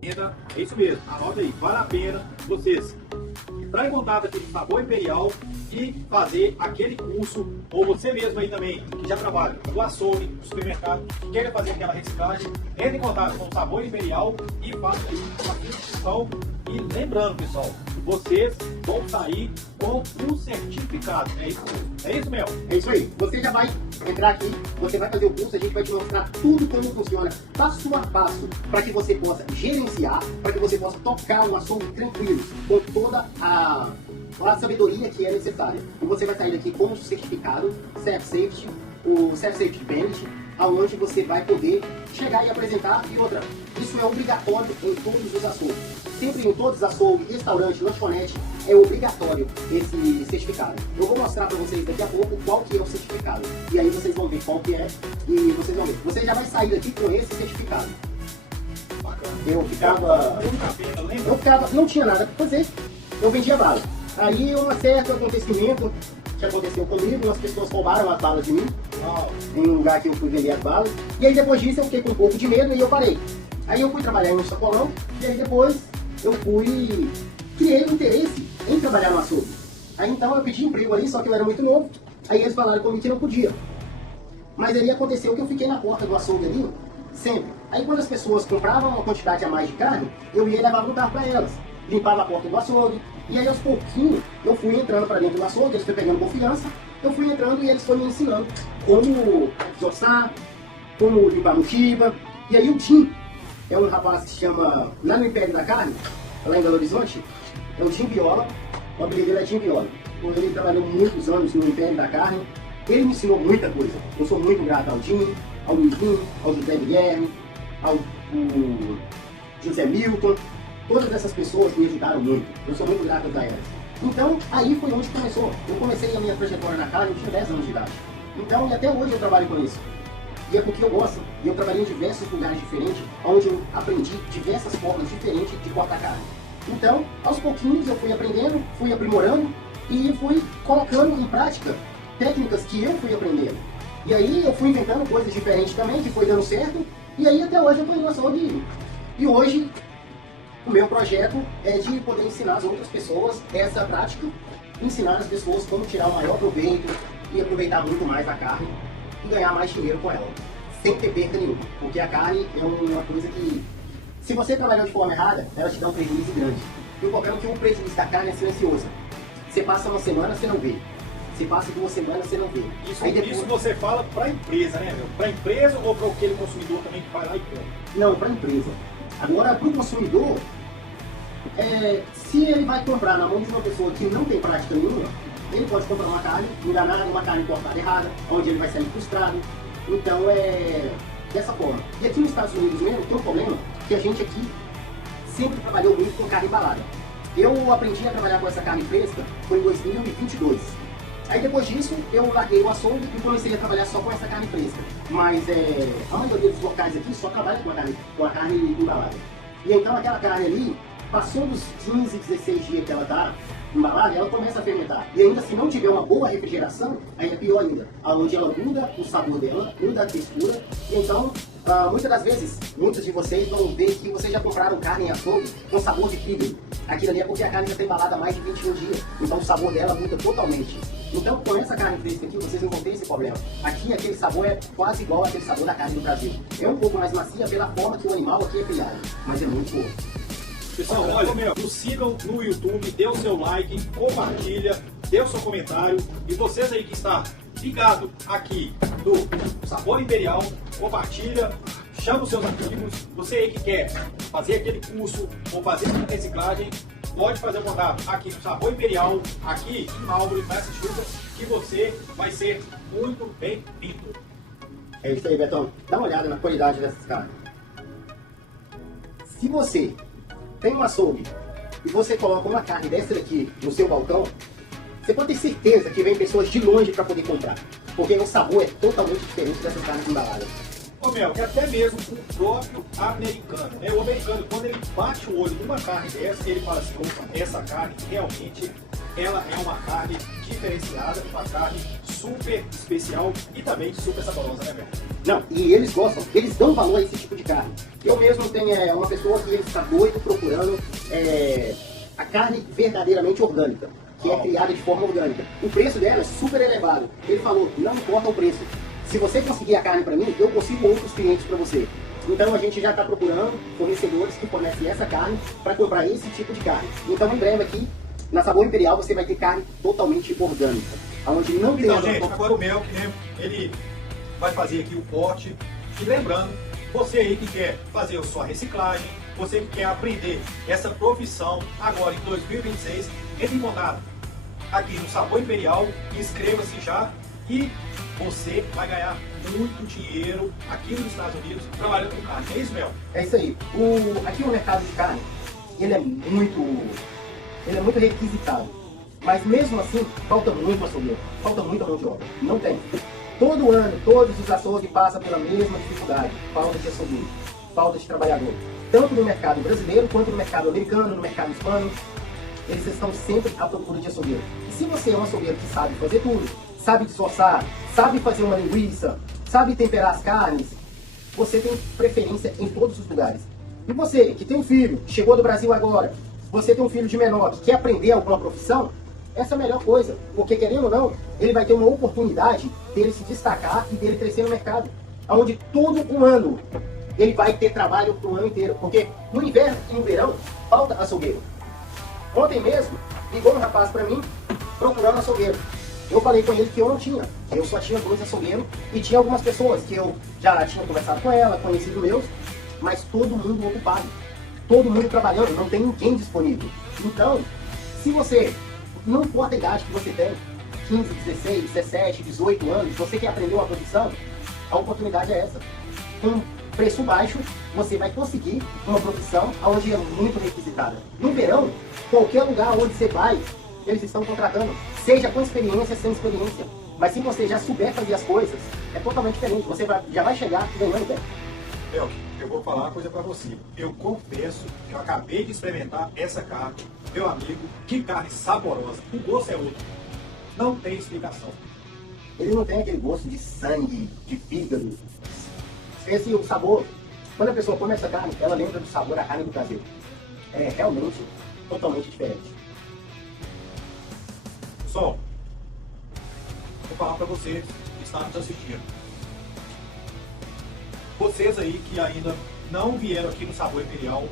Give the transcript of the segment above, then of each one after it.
É isso mesmo, anota aí, vale a pena vocês entrar em contato aqui com o Sabor Imperial e fazer aquele curso, ou você mesmo aí também, que já trabalha no açougue, no supermercado, que queira fazer aquela reciclagem, entre em contato com o Sabor Imperial e faça aí uma inscrição. E lembrando, pessoal, vocês vão sair com um certificado. É isso mesmo. É isso, Mel? É isso aí. Você já vai entrar aqui, você vai fazer o curso, a gente vai te mostrar tudo como funciona, passo a passo, para que você possa gerenciar, para que você possa tocar um açougue tranquilo, com toda a sabedoria que é necessária. E você vai sair daqui com o certificado, Self Safety, o Self Safety Bench, aonde você vai poder chegar e apresentar. E outra, isso é obrigatório em todos os açougues. Sempre em todos os açougues, restaurante, lanchonete, é obrigatório esse certificado. Eu vou mostrar para vocês daqui a pouco qual que é o certificado. E aí vocês vão ver qual que é e vocês vão ver. Você já vai sair daqui com esse certificado. Eu ficava, não tinha nada para fazer, eu vendia bala. Aí um certo acontecimento que aconteceu comigo, umas pessoas roubaram as balas de mim, em um lugar que eu fui vender as balas. E aí depois disso eu fiquei com um pouco de medo e eu parei. Aí eu fui trabalhar em um sacolão, e aí depois eu criei um interesse em trabalhar no açougue. Aí então eu pedi emprego ali, só que eu era muito novo, aí eles falaram comigo que não podia. Mas aí aconteceu que eu fiquei na porta do açougue ali, sempre. Aí quando as pessoas compravam uma quantidade a mais de carne, eu ia levar no carro para elas. Limpava a porta do açougue, e aí aos pouquinhos eu fui entrando para dentro do açougue, eles foram pegando confiança, eu fui entrando e eles foram me ensinando como desossar, como limpar mochiba. E aí o Tim, é um rapaz que se chama, lá no Império da Carne, lá em Belo Horizonte, é o Tim Viola, o apelido dele é Tim Viola. Ele trabalhou muitos anos no Império da Carne, ele me ensinou muita coisa. Eu sou muito grato ao Tim, ao Luizinho, ao José Guilherme, ao José Milton, todas essas pessoas me ajudaram muito. Eu sou muito grato a elas. Então, aí foi onde começou. Eu comecei a minha trajetória na carne, eu tinha 10 anos de idade. Então, e até hoje eu trabalho com isso. E é porque eu gosto. E eu trabalhei em diversos lugares diferentes, onde eu aprendi diversas formas diferentes de cortar carne. Então, aos pouquinhos eu fui aprendendo, fui aprimorando e fui colocando em prática técnicas que eu fui aprendendo. E aí eu fui inventando coisas diferentes também, que foi dando certo. E aí até hoje eu estou em açougue. E hoje o meu projeto é de poder ensinar as outras pessoas essa prática, ensinar as pessoas como tirar o maior proveito e aproveitar muito mais a carne e ganhar mais dinheiro com ela, sem ter perda nenhuma. Porque a carne é uma coisa que, se você trabalhar de forma errada, ela te dá um prejuízo grande. E o problema é que o prejuízo da carne é silencioso. Você passa uma semana, você não vê. Você passa 2 semanas, você não vê. Isso você fala para a empresa, né, meu? Para a empresa ou para aquele consumidor também que vai lá e compra? Não, para a empresa. Agora, para o consumidor, se ele vai comprar na mão de uma pessoa que não tem prática nenhuma, ele pode comprar uma carne enganada, uma carne cortada errada, onde ele vai sair frustrado. Então é dessa forma. E aqui nos Estados Unidos mesmo tem um problema que a gente aqui sempre trabalhou muito com carne embalada. Eu aprendi a trabalhar com essa carne fresca foi em 2022. Aí depois disso eu larguei o açougue e comecei a trabalhar só com essa carne fresca. Mas a maioria dos locais aqui só trabalha com a carne embalada. E então aquela carne ali, passou dos 15, 16 dias que ela está embalada, ela começa a fermentar. E ainda se não tiver uma boa refrigeração, aí é pior ainda. Onde ela muda o sabor dela, muda a textura. E então, muitas das vezes, muitos de vocês vão ver que vocês já compraram carne em açougue com sabor de fígado. Aquilo ali é porque a carne já está embalada há mais de 21 dias. Então o sabor dela muda totalmente. Então com essa carne fresca aqui, vocês não vão ter esse problema. Aqui aquele sabor é quase igual àquele sabor da carne do Brasil. É um pouco mais macia pela forma que o animal aqui é criado. Mas é muito boa. Pessoal, olha, nos sigam no YouTube, dê o seu like, compartilha, dê o seu comentário. E vocês aí que está ligado aqui do Sabor Imperial, compartilha, chama os seus amigos. Você aí que quer fazer aquele curso ou fazer essa reciclagem, pode fazer um contato aqui no Sabor Imperial, aqui em Marlborough, Massachusetts, que você vai ser muito bem-vindo. É isso aí, Betão. Dá uma olhada na qualidade dessas carnes. Se você tem um açougue e você coloca uma carne dessa daqui no seu balcão, você pode ter certeza que vem pessoas de longe para poder comprar, porque o sabor é totalmente diferente dessas carnes embaladas. Ô Mel, que até mesmo o próprio americano, né? O americano, quando ele bate o olho numa carne dessa, ele fala assim, opa, essa carne realmente, ela é uma carne diferenciada, uma carne super especial e também super saborosa, né, Mel? Não, e eles gostam, eles dão valor a esse tipo de carne. Eu mesmo tenho uma pessoa que ele está doido procurando a carne verdadeiramente orgânica, que é criada de forma orgânica. O preço dela é super elevado. Ele falou, não importa o preço. Se você conseguir a carne para mim, eu consigo outros clientes para você. Então a gente já está procurando fornecedores que fornecem essa carne para comprar esse tipo de carne. Então em breve aqui, na Sabor Imperial, você vai ter carne totalmente orgânica. Onde não tem... Então, gente, agora o Melk, né, ele vai fazer aqui o corte. E lembrando, você aí que quer fazer a sua reciclagem, você que quer aprender essa profissão agora em 2026, entre em contato aqui no Sabor Imperial, inscreva-se já e você vai ganhar muito dinheiro aqui nos Estados Unidos trabalhando com carne. É isso, Mel? É isso aí. Aqui o mercado de carne, ele é muito requisitado. Mas mesmo assim, falta muito açougueiro, falta muita mão de obra. Não tem. Todo ano, todos os açougues passam pela mesma dificuldade. Falta de açougueiro, falta de trabalhador. Tanto no mercado brasileiro, quanto no mercado americano, no mercado hispano. Eles estão sempre à procura de açougueiro. E se você é um açougueiro que sabe fazer tudo, sabe dessossar, sabe fazer uma linguiça, sabe temperar as carnes, você tem preferência em todos os lugares. E você, que tem um filho, chegou do Brasil agora, você tem um filho de menor, que quer aprender alguma profissão, essa é a melhor coisa, porque querendo ou não, ele vai ter uma oportunidade dele se destacar e dele crescer no mercado, onde todo um ano ele vai ter trabalho pro ano inteiro, porque no inverno e no verão falta açougueiro. Ontem mesmo, ligou um rapaz para mim procurando açougueiro. Eu falei com ele que eu não tinha, eu só tinha 2 açougueiros e tinha algumas pessoas que eu já tinha conversado com ela, conhecido meus, mas todo mundo ocupado, todo mundo trabalhando, não tem ninguém disponível. Então, se você, não importa a idade que você tem, 15, 16, 17, 18 anos, você quer aprender uma profissão, a oportunidade é essa. Com preço baixo, você vai conseguir uma profissão onde é muito requisitada. No verão, qualquer lugar onde você vai, eles estão contratando, seja com experiência, sem experiência. Mas se você já souber fazer as coisas, é totalmente diferente. Você já vai chegar ganhando bem. Melk, eu vou falar uma coisa pra você. Eu confesso que eu acabei de experimentar essa carne. Meu amigo, que carne saborosa. O gosto é outro. Não tem explicação. Ele não tem aquele gosto de sangue, de fígado. Esse o sabor, quando a pessoa come essa carne, ela lembra do sabor da carne do caseiro. É realmente totalmente diferente. Pessoal, vou falar para vocês que estão nos assistindo. Vocês aí que ainda não vieram aqui no Sabor Imperial,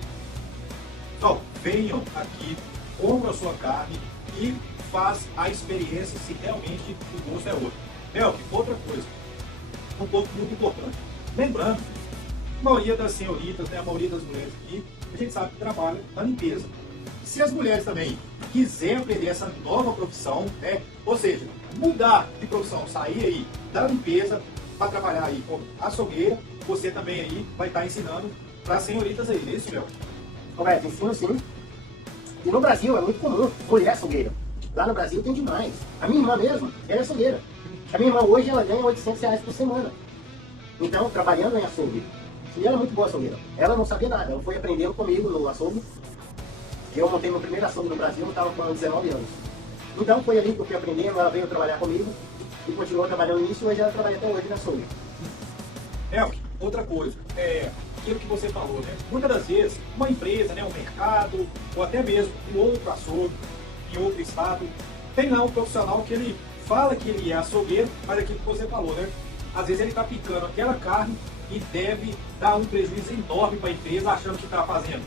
só venham aqui, compra a sua carne e faz a experiência se realmente o gosto é outro. Melk, outra coisa, um ponto muito importante. Lembrando, a maioria das senhoritas, né, a maioria das mulheres aqui, a gente sabe que trabalha na limpeza. Se as mulheres também quiserem aprender essa nova profissão, né, ou seja, mudar de profissão, sair aí da limpeza para trabalhar aí como açougueira, você também aí vai estar ensinando para as senhoritas aí, é isso, Melk? Correto, ensino sim. E no Brasil é muito comum mulher açougueira. Lá no Brasil tem demais. A minha irmã mesmo, ela é açougueira. A minha irmã hoje ela ganha R$800 por semana. Então, trabalhando em açougue. E ela é muito boa açougueira. Ela não sabia nada, ela foi aprendendo comigo no açougue. Eu montei meu primeiro açougue no Brasil, eu estava com 19 anos. Então foi ali que eu fui aprendendo, ela veio trabalhar comigo e continuou trabalhando nisso e hoje ela trabalha até hoje na açougue. Melk, outra coisa, aquilo que você falou, né? Muitas das vezes, uma empresa, né, um mercado, ou até mesmo um outro açougue, em outro estado, tem lá um profissional que ele fala que ele é açougueiro, mas aquilo que você falou, né? Às vezes ele está picando aquela carne e deve dar um prejuízo enorme para a empresa, achando que está fazendo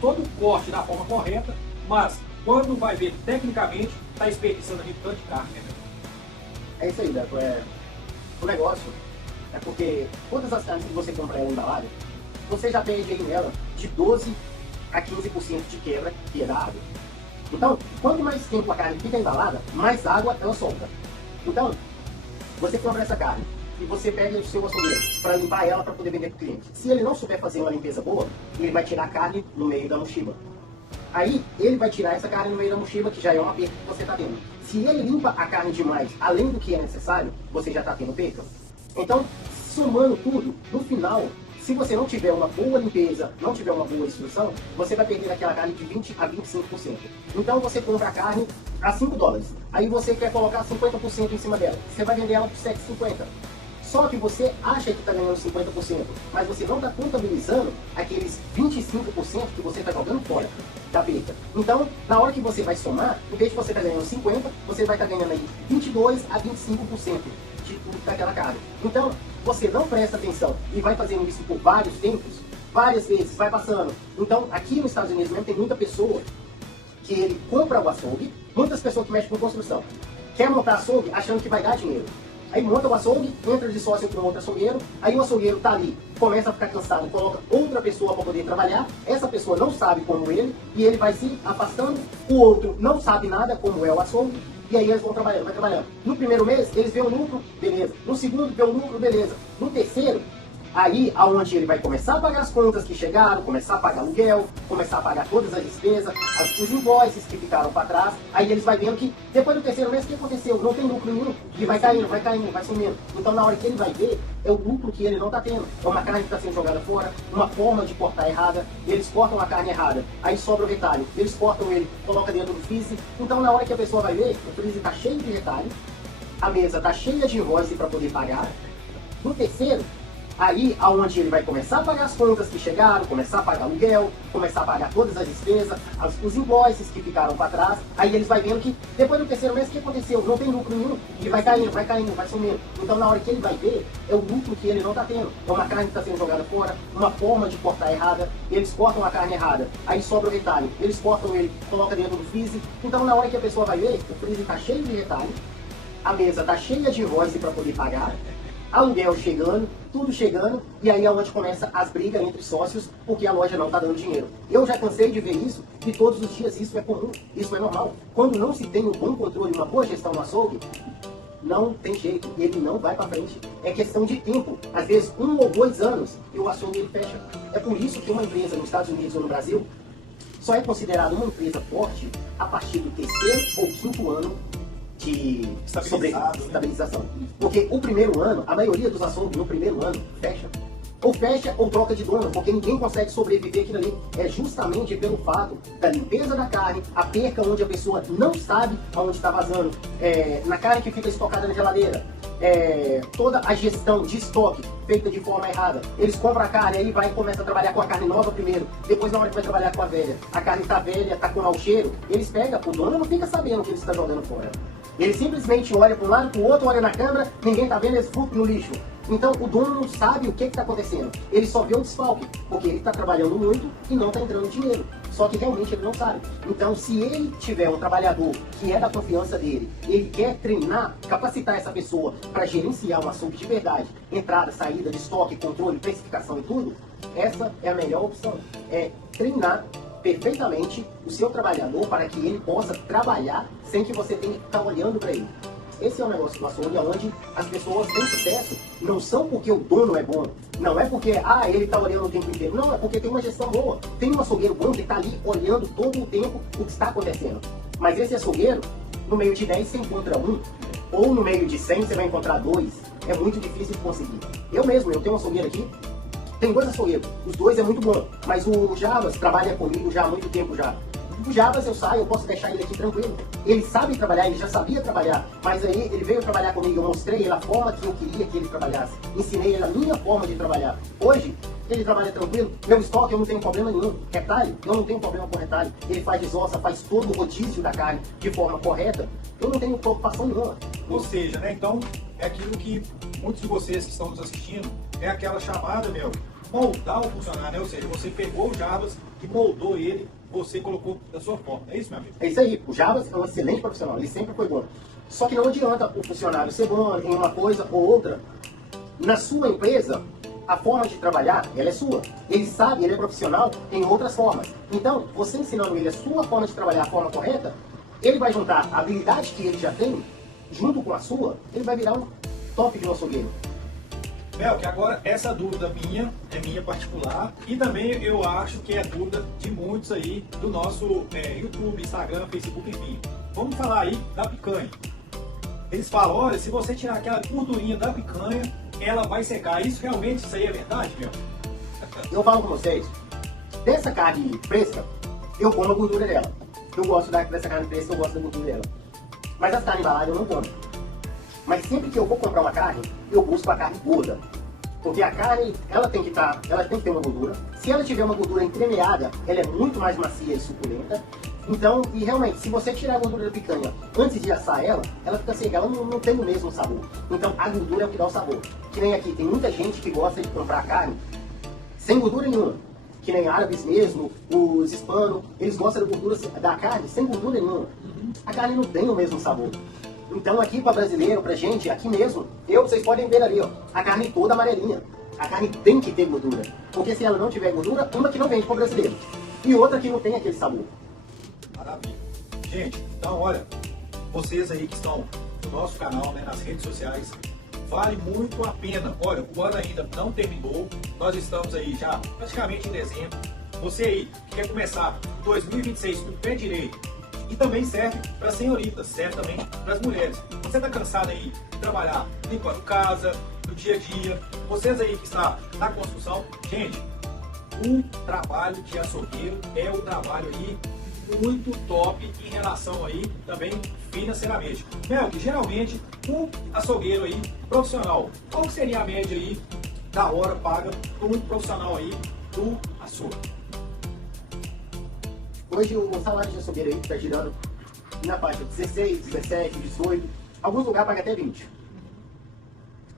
todo o corte da forma correta, mas quando vai ver tecnicamente, está desperdiçando ali tanto de carne, né? É isso aí, Beto. O negócio é porque todas as carnes que você compra ela embalada, você já perde aí nela de 12 a 15% de quebra que é da água. Então, quanto mais tempo a carne fica embalada, mais água ela solta. Então, você compra essa carne e você pega o seu açougueiro para limpar ela para poder vender para o cliente. Se ele não souber fazer uma limpeza boa, ele vai tirar a carne no meio da mochiba. Aí, ele vai tirar essa carne no meio da mochiba, que já é uma perca que você está tendo. Se ele limpa a carne demais, além do que é necessário, você já está tendo perca. Então, somando tudo, no final, se você não tiver uma boa limpeza, não tiver uma boa instrução, você vai perder aquela carne de 20 a 25%. Então você compra a carne a $5. Aí você quer colocar 50% em cima dela. Você vai vender ela por R$7,50. Só que você acha que está ganhando 50%, mas você não está contabilizando aqueles 25% que você está jogando fora da perca. Então, na hora que você vai somar, em vez de você estar ganhando 50%, você vai estar ganhando aí 22% a 25% de tudo daquela carga. Então, você não presta atenção e vai fazendo isso por vários tempos, várias vezes, vai passando. Então, aqui nos Estados Unidos mesmo tem muita pessoa que ele compra o açougue, muitas pessoas que mexem com construção, quer montar açougue achando que vai dar dinheiro. Aí monta o açougue, entra de sócio com outro açougueiro, aí o açougueiro tá ali, começa a ficar cansado, coloca outra pessoa para poder trabalhar, essa pessoa não sabe como ele, e ele vai se afastando, o outro não sabe nada como é o açougue, e aí eles vão trabalhando, vai trabalhando. No primeiro mês, eles vêem o lucro, beleza. No segundo, vê o lucro, beleza. No terceiro, aí aonde ele vai começar a pagar as contas que chegaram, começar a pagar aluguel, começar a pagar todas as despesas, os invoices que ficaram para trás, aí eles vão vendo que depois do terceiro mês o que aconteceu? Não tem lucro nenhum, e vai caindo, vai sumindo. Então na hora que ele vai ver, é o lucro que ele não está tendo. É uma carne que está sendo jogada fora, uma forma de cortar errada, eles cortam a carne errada, aí sobra o retalho, eles cortam ele, colocam dentro do freezer. Então na hora que a pessoa vai ver, o freezer está cheio de retalho, a mesa está cheia de invoice para poder pagar. No terceiro, aí aonde ele vai começar a pagar as contas que chegaram, começar a pagar aluguel, começar a pagar todas as despesas, os invoices que ficaram para trás, aí eles vai vendo que depois do terceiro mês o que aconteceu? Não tem lucro nenhum, e vai caindo, vai sumindo. Então na hora que ele vai ver, é o lucro que ele não está tendo. É uma carne que está sendo jogada fora, uma forma de cortar errada, eles cortam a carne errada, aí sobra o retalho, eles cortam ele, colocam dentro do freezer. Então na hora que a pessoa vai ver, o freezer está cheio de retalho, a mesa está cheia de invoice para poder pagar, aluguel chegando, tudo chegando, e aí é onde começa as brigas entre sócios, porque a loja não está dando dinheiro. Eu já cansei de ver isso, e todos os dias isso é comum, isso é normal. Quando não se tem um bom controle, uma boa gestão no açougue, não tem jeito, ele não vai para frente. É questão de tempo, às vezes 1 ou 2 anos, e o açougue ele fecha. É por isso que uma empresa nos Estados Unidos ou no Brasil só é considerada uma empresa forte a partir do 3º ou 5º ano de estabilização. Porque o primeiro ano, a maioria dos açougues no primeiro ano fecha. Ou fecha ou troca de dono, porque ninguém consegue sobreviver aquilo ali. É justamente pelo fato da limpeza da carne, a perca onde a pessoa não sabe aonde está vazando, na carne que fica estocada na geladeira, toda a gestão de estoque feita de forma errada. Eles compram a carne, aí vai e começa a trabalhar com a carne nova primeiro, depois na hora que vai trabalhar com a velha, a carne está velha, está com mau cheiro, eles pegam, o dono não fica sabendo que ele está jogando fora. Ele simplesmente olha para um lado, para o outro, olha na câmera, ninguém está vendo esse fruto no lixo. Então o dono não sabe o que está acontecendo. Ele só vê o desfalque, porque ele está trabalhando muito e não está entrando dinheiro. Só que realmente ele não sabe. Então se ele tiver um trabalhador que é da confiança dele, ele quer treinar, capacitar essa pessoa para gerenciar um açougue de verdade, entrada, saída de estoque, controle, precificação e tudo, essa é a melhor opção. É treinar perfeitamente o seu trabalhador para que ele possa trabalhar sem que você tenha que ficar olhando para ele. Esse é o negócio do açougue, onde as pessoas têm sucesso, não são porque o dono é bom, não é porque ele está olhando o tempo inteiro, não, é porque tem uma gestão boa. Tem um açougueiro bom que está ali olhando todo o tempo o que está acontecendo. Mas esse açougueiro, no meio de 10 você encontra um, ou no meio de 100 você vai encontrar 2. É muito difícil de conseguir. Eu tenho um açougueiro aqui, tem 2 açougueiros, os 2 é muito bom, mas o Javas trabalha comigo já há muito tempo já. O Javas eu saio, eu posso deixar ele aqui tranquilo. Ele sabe trabalhar, ele já sabia trabalhar, mas aí ele veio trabalhar comigo, eu mostrei ele a forma que eu queria que ele trabalhasse. Ensinei ele a minha forma de trabalhar. Hoje, ele trabalha tranquilo, meu estoque eu não tenho problema nenhum. Retalho, eu não tenho problema com retalho. Ele faz desossa, faz todo o rodízio da carne de forma correta. Eu não tenho preocupação nenhuma. Ou seja, né, então, é aquilo que muitos de vocês que estão nos assistindo, é aquela chamada, moldar o funcionário, né? Ou seja, você pegou o Javas e moldou ele, você colocou da sua forma. É isso, meu amigo? É isso aí. O Javas é um excelente profissional, ele sempre foi bom. Só que não adianta o funcionário ser bom em uma coisa ou outra. Na sua empresa, a forma de trabalhar, ela é sua. Ele sabe, ele é profissional em outras formas. Então, você ensinando ele a sua forma de trabalhar, a forma correta, ele vai juntar a habilidade que ele já tem, junto com a sua, ele vai virar um top de um açougueiro. Que agora essa dúvida minha, é minha particular, e também eu acho que é dúvida de muitos aí do nosso YouTube, Instagram, Facebook, enfim. Vamos falar aí da picanha. Eles falam, olha, se você tirar aquela gordurinha da picanha, ela vai secar. Isso realmente, isso aí é verdade, Eu falo com vocês, dessa carne fresca, eu como a gordura dela. Eu gosto dessa carne fresca, eu gosto da gordura dela. Mas as carnes embaladas eu não como. Mas sempre que eu vou comprar uma carne, eu busco a carne gorda. Porque a carne, ela tem que ter uma gordura. Se ela tiver uma gordura entremeada, ela é muito mais macia e suculenta. Então, e realmente, se você tirar a gordura da picanha antes de assar ela fica seca, ela não tem o mesmo sabor. Então, a gordura é o que dá o sabor. Que nem aqui, tem muita gente que gosta de comprar carne sem gordura nenhuma. Que nem árabes mesmo, os hispanos, eles gostam da gordura da carne sem gordura nenhuma. A carne não tem o mesmo sabor. Então aqui para brasileiro, pra gente, aqui mesmo, vocês podem ver ali, ó, a carne toda amarelinha. A carne tem que ter gordura. Porque se ela não tiver gordura, uma que não vende para o brasileiro. E outra que não tem aquele sabor. Maravilha. Gente, então olha, vocês aí que estão no nosso canal, né, nas redes sociais, vale muito a pena. Olha, o ano ainda não terminou, nós estamos aí já praticamente em dezembro. Você aí que quer começar 2026 com o pé direito, e também serve para senhoritas, serve também para as mulheres. Você está cansado aí de trabalhar limpando casa, no dia a dia, vocês aí que estão na construção, gente, o trabalho de açougueiro é um trabalho aí muito top em relação aí também financeiramente. Melk, geralmente um açougueiro aí profissional, qual que seria a média aí da hora paga por um profissional aí do açougue? Hoje o salário de açougueiro aí está girando na faixa de 16, 17, 18, alguns lugares pagam até 20.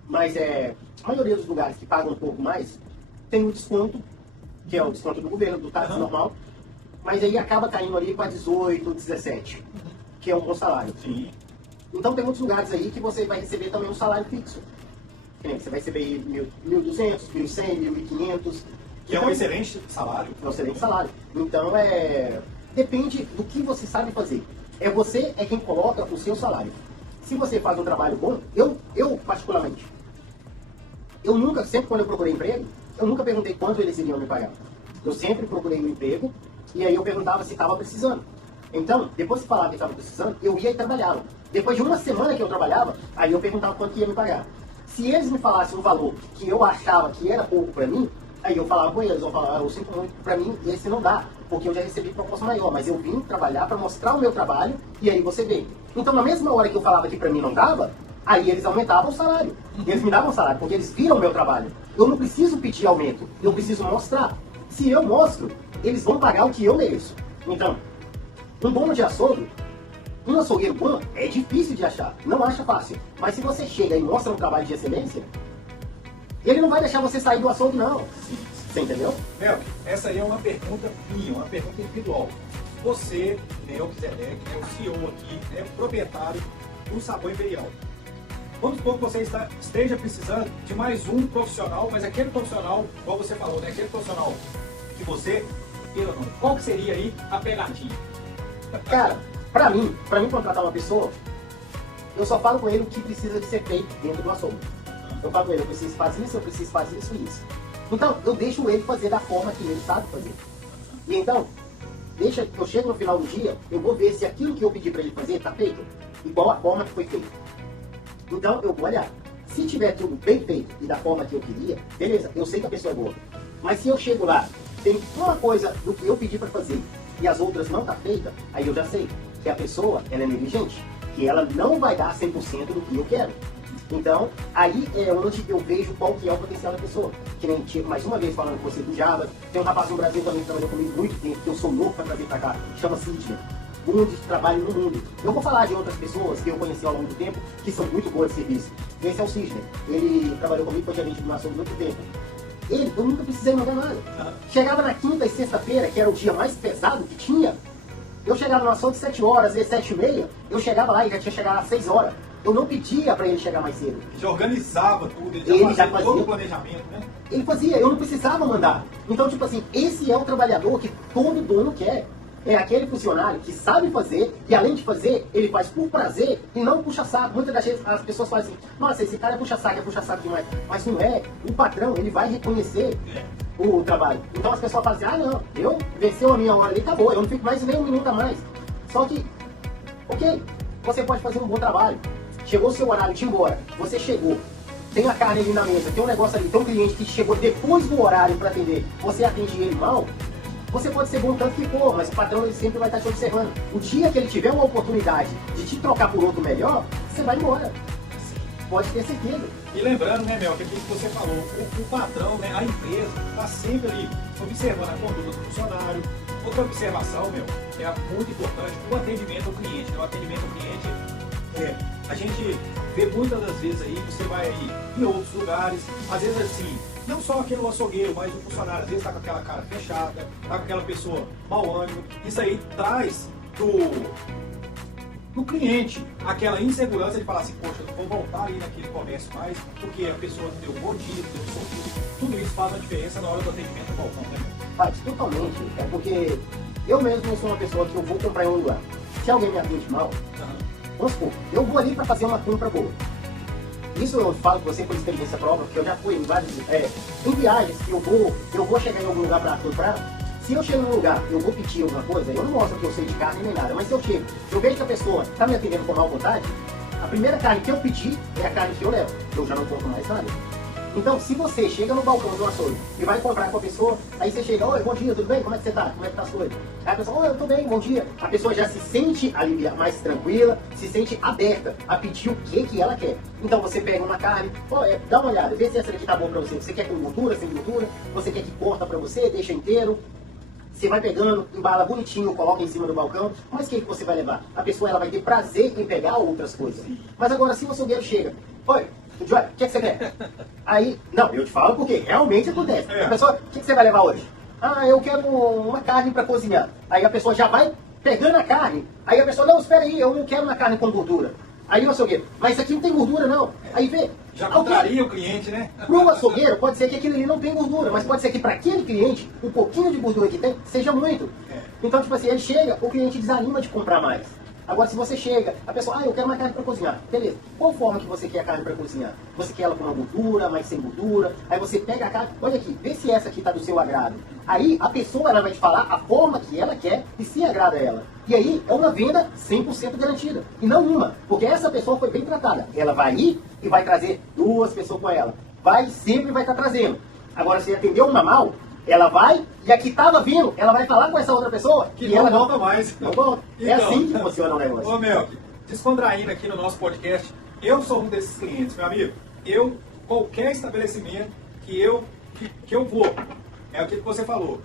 Mas a maioria dos lugares que pagam um pouco mais tem um desconto, que é o desconto do governo, do táxi normal, mas aí acaba caindo ali para 18, 17, que é um bom salário. Sim. Então tem muitos lugares aí que você vai receber também um salário fixo. Você vai receber 1.200, 1.100, 1.500. Que é um excelente salário. É um excelente salário. Então depende do que você sabe fazer. Você é quem coloca o seu salário. Se você faz um trabalho bom, eu particularmente, eu nunca, sempre quando eu procurei emprego, eu nunca perguntei quanto eles iriam me pagar. Eu sempre procurei um emprego e aí eu perguntava se estava precisando. Então, depois que falava que estava precisando, eu ia e trabalhava. Depois de uma semana que eu trabalhava, aí eu perguntava quanto ia me pagar. Se eles me falassem um valor que eu achava que era pouco para mim, aí eu falava com eles, eu falava, eu sinto muito, para mim esse não dá, porque eu já recebi proposta maior, mas eu vim trabalhar para mostrar o meu trabalho e aí você vê. Então na mesma hora que eu falava que para mim não dava, aí eles aumentavam o salário. Eles me davam o salário, porque eles viram o meu trabalho. Eu não preciso pedir aumento, eu preciso mostrar. Se eu mostro, eles vão pagar o que eu mereço. Então, um dono de açougue, um açougueiro bom, é difícil de achar, não acha fácil. Mas se você chega e mostra um trabalho de excelência, ele não vai deixar você sair do açougue, não. Você entendeu? Melk, essa aí é uma pergunta minha, uma pergunta individual. Você, Melquisedeque, é o CEO aqui, é proprietário do Sabor Imperial. Vamos supor que você esteja precisando de mais um profissional, mas aquele profissional, igual você falou, né? Aquele profissional que você queira ou não. Qual que seria aí a pegadinha? Cara, pra mim contratar uma pessoa, eu só falo com ele o que precisa de ser feito dentro do açougue. Eu falo com ele, eu preciso fazer isso, eu preciso fazer isso e isso. Então, eu deixo ele fazer da forma que ele sabe fazer. E então, deixa que eu chego no final do dia, eu vou ver se aquilo que eu pedi pra ele fazer está feito, igual a forma que foi feito. Então, eu vou olhar. Se tiver tudo bem feito e da forma que eu queria, beleza, eu sei que a pessoa é boa. Mas se eu chego lá, tem uma coisa do que eu pedi pra fazer e as outras não tá feita, aí eu já sei que a pessoa, ela é negligente, que ela não vai dar 100% do que eu quero. Então, aí é onde eu vejo qual que é o potencial da pessoa. Que nem tinha, mais uma vez falando com você do Java, tem um rapaz no Brasil também que trabalhou comigo muito tempo, que eu sou louco para trazer para cá, chama Sidney. Mundo de trabalho no mundo. Eu vou falar de outras pessoas que eu conheci ao longo do tempo, que são muito boas de serviço. Esse é o Sidney. Ele trabalhou comigo, foi gerente do açougue muito tempo. Eu nunca precisei mandar nada. Chegava na quinta e sexta-feira, que era o dia mais pesado que tinha, eu chegava no açougue 7 horas, às vezes 7h30, eu chegava lá e já tinha chegado às 6 horas. Eu não pedia para ele chegar mais cedo. Já organizava tudo, ele já fazia todo o planejamento, né? Ele fazia, eu não precisava mandar. Então, tipo assim, esse é o trabalhador que todo dono quer. É aquele funcionário que sabe fazer e além de fazer, ele faz por prazer e não puxa saco. Muitas das vezes as pessoas falam assim, nossa, esse cara é puxa saco demais. Mas não é. O patrão, ele vai reconhecer o trabalho. Então as pessoas falam assim, ah não, eu venceu a minha hora ali, acabou, eu não fico mais nem um minuto a mais. Só que, ok, você pode fazer um bom trabalho. Chegou o seu horário de ir embora, você chegou, tem a carne ali na mesa, tem um negócio ali, tem um cliente que chegou depois do horário para atender, você atende ele mal, você pode ser bom tanto que for, mas o patrão ele sempre vai estar te observando. O dia que ele tiver uma oportunidade de te trocar por outro melhor, você vai embora. Pode ter certeza. E lembrando, né, Mel, que aquilo que você falou, o patrão, né, a empresa, está sempre ali observando a conduta do funcionário. Outra observação, Mel, é muito importante, o atendimento ao cliente. Né? O atendimento ao cliente, a gente vê muitas das vezes aí, você vai aí em outros lugares, às vezes assim, não só aquele açougueiro, mas o funcionário às vezes está com aquela cara fechada, está com aquela pessoa mau ânimo. Isso aí traz do cliente aquela insegurança de falar assim, poxa, eu vou voltar aí naquele comércio mais, porque a pessoa deu bom dia, deu sorriso. Tudo isso faz uma diferença na hora do atendimento do balcão, né? Faz totalmente, é porque eu mesmo sou uma pessoa que eu vou comprar em um lugar. Se alguém me atende mal, vamos supor, eu vou ali para fazer uma compra boa. Isso eu falo com você por experiência própria, porque eu já fui em vários em viagens que eu vou chegar em algum lugar para comprar. Se eu chego num lugar, eu vou pedir alguma coisa, eu não mostro que eu sei de carne nem nada, mas se eu chego, eu vejo que a pessoa está me atendendo com má vontade, a primeira carne que eu pedi é a carne que eu levo, eu já não compro mais nada. Então, se você chega no balcão do açougue e vai comprar com a pessoa, aí você chega, oi, bom dia, tudo bem? Como é que você tá? Como é que tá as coisas? Aí a pessoa, oi, eu tô bem, bom dia. A pessoa já se sente aliviada, mais tranquila, se sente aberta a pedir o que ela quer. Então você pega uma carne, dá uma olhada, vê se essa aqui tá boa pra você. Você quer com gordura, sem gordura? Você quer que corta pra você, deixa inteiro? Você vai pegando, embala bonitinho, coloca em cima do balcão, mas o que você vai levar? A pessoa ela vai ter prazer em pegar outras coisas. Mas agora, se o açougueiro chega, oi, Joy, o que você quer? Aí, não, eu te falo porque realmente acontece. A pessoa, o que você vai levar hoje? Ah, eu quero uma carne para cozinhar. Aí a pessoa já vai pegando a carne. Aí a pessoa, não, espera aí, eu não quero uma carne com gordura. Aí o açougueiro, mas isso aqui não tem gordura não. Aí vê. Já contraria o cliente, né? Para o açougueiro, pode ser que aquilo ali não tem gordura, mas pode ser que para aquele cliente, um pouquinho de gordura que tem, seja muito. Então, tipo assim, ele chega, o cliente desanima de comprar mais. Agora, se você chega, a pessoa, eu quero uma carne para cozinhar. Beleza. Qual forma que você quer a carne para cozinhar? Você quer ela com uma gordura, mais sem gordura? Aí você pega a carne, olha aqui, vê se essa aqui está do seu agrado. Aí a pessoa ela vai te falar a forma que ela quer e se agrada a ela. E aí é uma venda 100% garantida. E não uma, porque essa pessoa foi bem tratada. Ela vai ir e vai trazer duas pessoas com ela. Sempre vai estar trazendo. Agora, se atendeu uma mal, ela vai, e a que estava vindo, ela vai falar com essa outra pessoa que e não ela volta mais. Não volta. É Então, assim que funciona o negócio. Ô, Melk, descontraindo aqui no nosso podcast, eu sou um desses clientes, meu amigo. Qualquer estabelecimento que eu vou, é aquilo que você falou.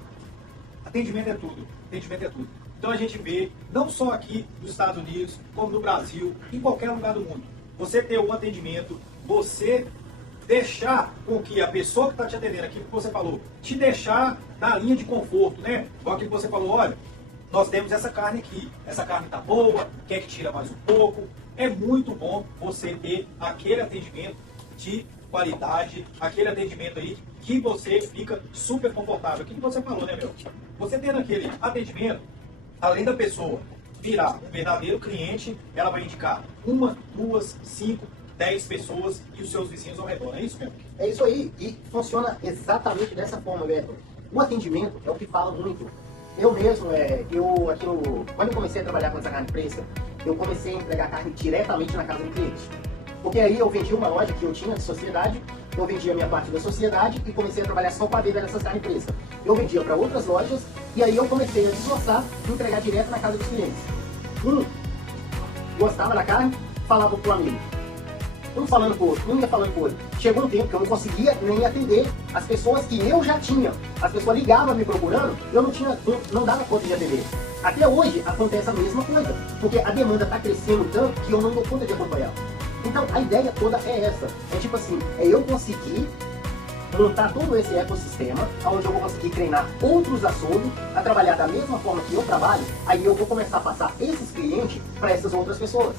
Atendimento é tudo. Atendimento é tudo. Então a gente vê, não só aqui nos Estados Unidos, como no Brasil, em qualquer lugar do mundo. Você ter um atendimento, você deixar com que a pessoa que está te atendendo, aquilo que você falou, te deixar na linha de conforto, né? Igual aquilo que você falou, olha, nós temos essa carne aqui, essa carne está boa, quer que tira mais um pouco. É muito bom você ter aquele atendimento de qualidade, aquele atendimento aí que você fica super confortável. Aquilo que você falou, né, meu? Você tendo aquele atendimento, além da pessoa virar um verdadeiro cliente, ela vai indicar 1, 2, 5, 10 pessoas e os seus vizinhos ao redor, é isso mesmo? É isso aí, e funciona exatamente dessa forma, velho. O atendimento é o que fala muito. Eu mesmo, quando eu comecei a trabalhar com essa carne fresca, eu comecei a entregar carne diretamente na casa do cliente. Porque aí eu vendia uma loja que eu tinha de sociedade, eu vendia a minha parte da sociedade e comecei a trabalhar só com a venda dessas carnes frescas. Eu vendia para outras lojas e aí eu comecei a desossar e entregar direto na casa dos clientes. Gostava da carne, falava pro amigo. Um falando pro outro, um ia falando pro outro. Chegou um tempo que eu não conseguia nem atender as pessoas que eu já tinha. As pessoas ligavam me procurando, eu não dava conta de atender. Até hoje acontece a mesma coisa, porque a demanda está crescendo tanto que eu não dou conta de acompanhar. Então a ideia toda é essa, é tipo assim, é eu conseguir montar todo esse ecossistema, onde eu vou conseguir treinar outros açougues a trabalhar da mesma forma que eu trabalho, aí eu vou começar a passar esses clientes para essas outras pessoas.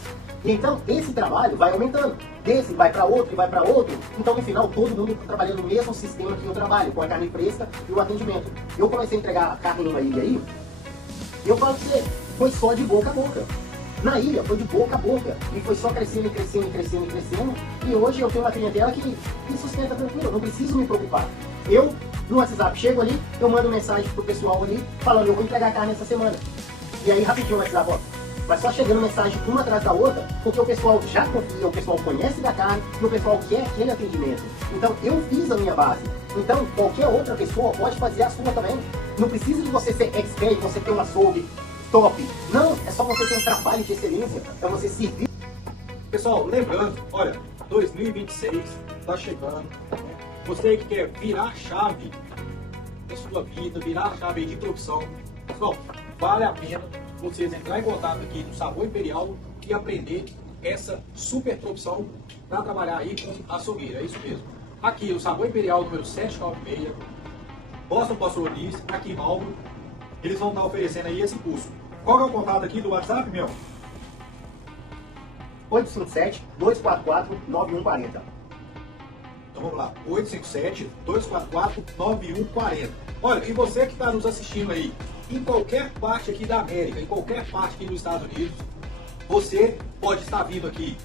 E então esse trabalho vai aumentando, desse vai para outro e vai para outro, então no final todo mundo está trabalhando no mesmo sistema que eu trabalho, com a carne fresca e o atendimento. Eu comecei a entregar a carne numa ilha aí, eu falo pra você, foi só de boca a boca. Na ilha foi de boca a boca, e foi só crescendo, e hoje eu tenho uma clientela que me sustenta tranquilo, eu não preciso me preocupar. Eu, no WhatsApp, chego ali, eu mando mensagem pro pessoal ali, falando, eu vou entregar a carne essa semana. E aí rapidinho o WhatsApp, vai só chegando mensagem uma atrás da outra, porque o pessoal já confia, o pessoal conhece da carne, e o pessoal quer aquele atendimento. Então eu fiz a minha base. Então qualquer outra pessoa pode fazer a sua também. Não precisa de você ser expert, você ter um açougue top. Não, é só você ter um trabalho de excelência, é você servir. Pessoal, lembrando, olha, 2026 está chegando. Né? Você aí que quer virar chave da sua vida, virar chave aí de profissão, pessoal, vale a pena vocês entrar em contato aqui no Sabor Imperial e aprender essa super profissão para trabalhar aí com açougueiro, é isso mesmo. Aqui o Sabor Imperial número 796, Boston Pastor Luiz, aqui em Malmo, eles vão estar oferecendo aí esse curso. Qual que é o contato aqui do WhatsApp, meu? 857-244-9140. Então vamos lá, 857-244-9140. Olha, e você que está nos assistindo aí, em qualquer parte aqui da América, em qualquer parte aqui dos Estados Unidos, você pode estar vindo aqui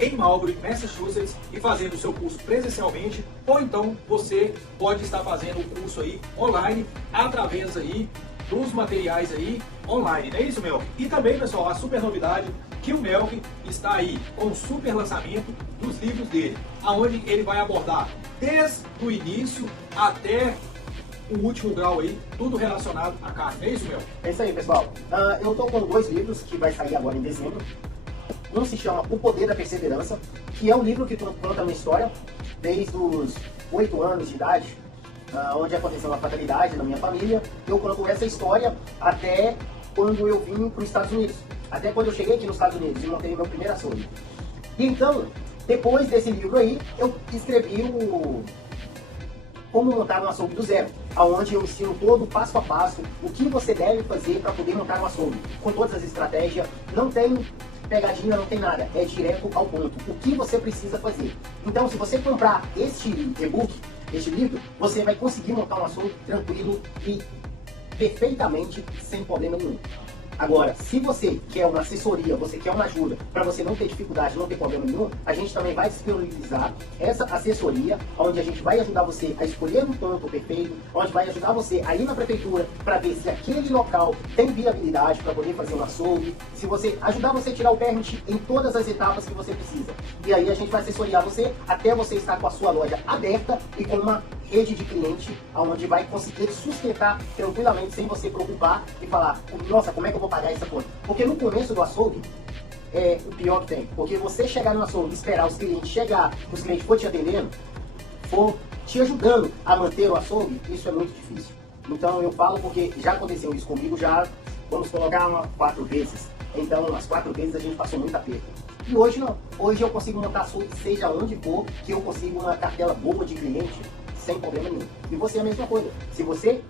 em Marlborough, Massachusetts, e fazendo o seu curso presencialmente, ou então você pode estar fazendo o curso aí online, através aí dos materiais aí online, não é isso, Melk? E também, pessoal, a super novidade que o Melk está aí com o super lançamento dos livros dele, aonde ele vai abordar desde o início até o último grau aí, tudo relacionado à carne, é isso, Melk? É isso aí, pessoal. Eu tô com 2 livros que vai sair agora em dezembro. Um se chama O Poder da Perseverança, que é um livro que conta uma história desde os 8 anos de idade, onde aconteceu uma fatalidade na minha família. Eu conto essa história até quando eu vim para os Estados Unidos, até quando eu cheguei aqui nos Estados Unidos e montei meu primeiro açougue. E então, depois desse livro aí, eu escrevi o Como Montar um Açougue do Zero, onde eu ensino todo passo a passo o que você deve fazer para poder montar um açougue, com todas as estratégias. Não tem pegadinha, não tem nada, é direto ao ponto, o que você precisa fazer. Então, se você comprar este e-book, este livro, você vai conseguir montar um açougue tranquilo e perfeitamente sem problema nenhum. Agora, se você quer uma assessoria, você quer uma ajuda, para você não ter dificuldade, não ter problema nenhum, a gente também vai disponibilizar essa assessoria, onde a gente vai ajudar você a escolher um ponto perfeito, onde vai ajudar você a ir na prefeitura para ver se aquele local tem viabilidade para poder fazer um açougue, se você ajudar você a tirar o permit em todas as etapas que você precisa. E aí a gente vai assessoriar você até você estar com a sua loja aberta e com uma rede de cliente, onde vai conseguir sustentar tranquilamente, sem você preocupar e falar, nossa, como é que eu vou pagar essa conta? Porque no começo do açougue, é o pior que tem. Porque você chegar no açougue, esperar os clientes chegar, os clientes for te atendendo, for te ajudando a manter o açougue, isso é muito difícil. Então eu falo porque já aconteceu isso comigo, já vamos colocar 4 vezes. Então as 4 vezes a gente passou muita perda. E hoje não. Hoje eu consigo montar açougue, seja onde for, que eu consigo uma cartela boa de cliente, sem problema nenhum. E você é a mesma coisa. Se você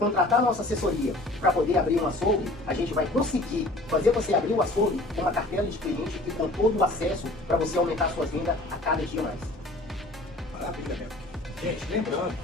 contratar a nossa assessoria para poder abrir um açougue, a gente vai conseguir fazer você abrir o açougue com uma cartela de cliente e com todo o acesso para você aumentar suas vendas a cada dia mais. Maravilha, Melk. Gente, lembrando,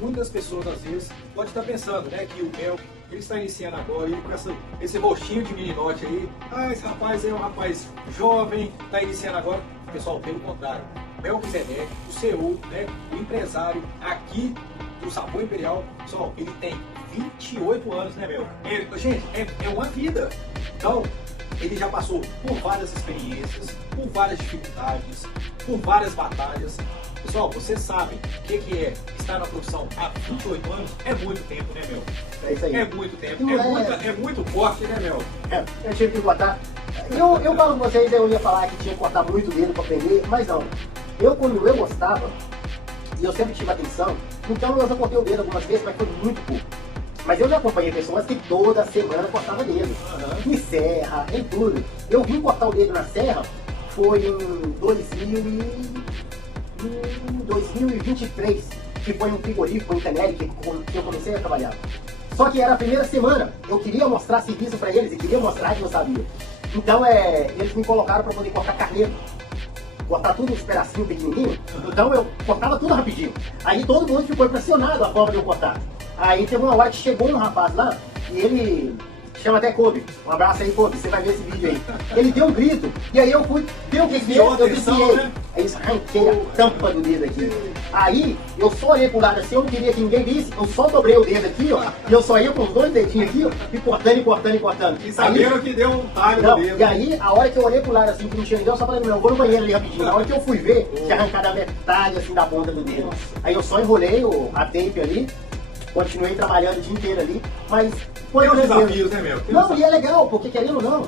muitas pessoas às vezes podem estar pensando, né, que o Melk, ele está iniciando agora, ele com esse rostinho de meninote aí, esse rapaz é um rapaz jovem, está iniciando agora. Pessoal, pelo contrário, Melquisedeque, o CEO, né, o empresário aqui do Sabor Imperial, pessoal, ele tem 28 anos, né, Melk? Gente, é uma vida. Então, ele já passou por várias experiências, por várias dificuldades, por várias batalhas. Pessoal, vocês sabem o que é estar na profissão há 28 anos? É muito tempo, né, Melk? É isso aí. É muito tempo, é muito forte, né, Melk? Eu tive que cortar. Eu falo com vocês, eu ia falar que tinha que cortar muito dedo para aprender, mas não. Quando eu gostava, e eu sempre tive atenção, então eu já cortei o dedo algumas vezes, mas foi muito pouco. Mas eu já acompanhei pessoas que toda semana cortavam dedo, em serra, em tudo. Eu vim cortar o dedo na serra, foi em 2023, que foi um frigorífico em Canelli que eu comecei a trabalhar. Só que era a primeira semana, eu queria mostrar serviço para eles e queria mostrar que eu sabia. Então eles me colocaram para poder cortar carneiro. Cortar tudo uns pedacinhos pequenininhos, então eu cortava tudo rapidinho. Aí todo mundo ficou impressionado a forma de eu cortar. Aí teve uma hora que chegou um rapaz lá, e ele chama até Kobe. Um abraço aí, Kobe, você vai ver esse vídeo aí. Ele deu um grito, e aí eu fui ver o que que eu desviei. Né? Aí eu arranquei a tampa do dedo aqui. Aí eu só olhei pro lado assim, eu não queria que ninguém visse, eu só dobrei o dedo aqui, ó, e eu só ia com os 2 dedinhos aqui, ó, e cortando. E sabendo que deu um talho no dedo. E aí, a hora que eu olhei pro lado assim, que não tinha ninguém, eu só falei, eu vou no banheiro ali rapidinho. Na hora que eu fui ver, tinha arrancado a metade assim da ponta do dedo. Aí eu só enrolei a tape ali, continuei trabalhando o dia inteiro ali, mas... Tem os desafios, né, meu? Não, e é legal, porque querendo ou não,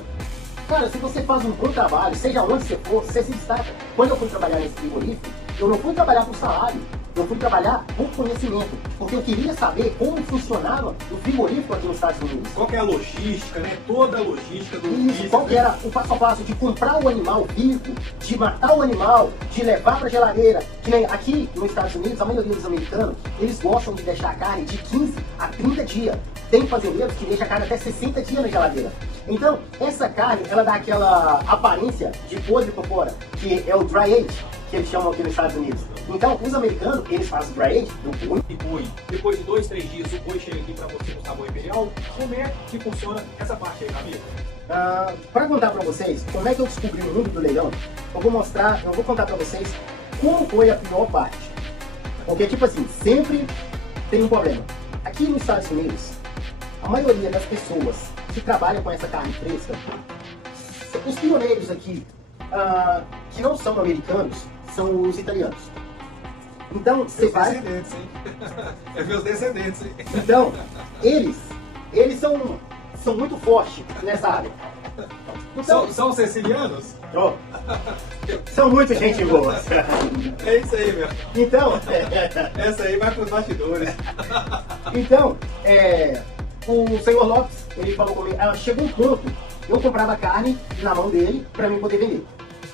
Cara, se você faz um bom trabalho, seja onde você for, você se destaca. Quando eu fui trabalhar nesse frigorífico, eu não fui trabalhar por salário, eu fui trabalhar por conhecimento, porque eu queria saber como funcionava o frigorífico aqui nos Estados Unidos. Qual que é a logística, né? Toda a logística do Isso, qual que era o passo a passo de comprar o animal vivo, de matar o animal, de levar para geladeira. Que nem aqui nos Estados Unidos, a maioria dos americanos, eles gostam de deixar a carne de 15 a 30 dias. Tem fazendeiros que deixam a carne até 60 dias na geladeira. Então, essa carne, ela dá aquela aparência de podre por fora, que é o dry age, que eles chamam aqui nos Estados Unidos. Então, os americanos, eles fazem dry age do boi. E boi, depois de 2, 3 dias, o boi chega aqui para você no Sabor Imperial. Como é que funciona essa parte aí, Camilo? Para contar para vocês como é que eu descobri o mundo do leilão, eu vou contar para vocês como foi a pior parte. Porque, tipo assim, sempre tem um problema. Aqui nos Estados Unidos, a maioria das pessoas que trabalham com essa carne fresca, os pioneiros aqui, que não são americanos, são os italianos. Então, você vai... descendentes, hein? É meus descendentes, hein? Então, eles são muito fortes nessa área. Então, São sicilianos? ó, são muito gente boa. É isso aí, meu. Então, Essa aí vai pros bastidores. então, o senhor Lopes, ele falou comigo, chegou um ponto, eu comprava carne na mão dele para mim poder vender.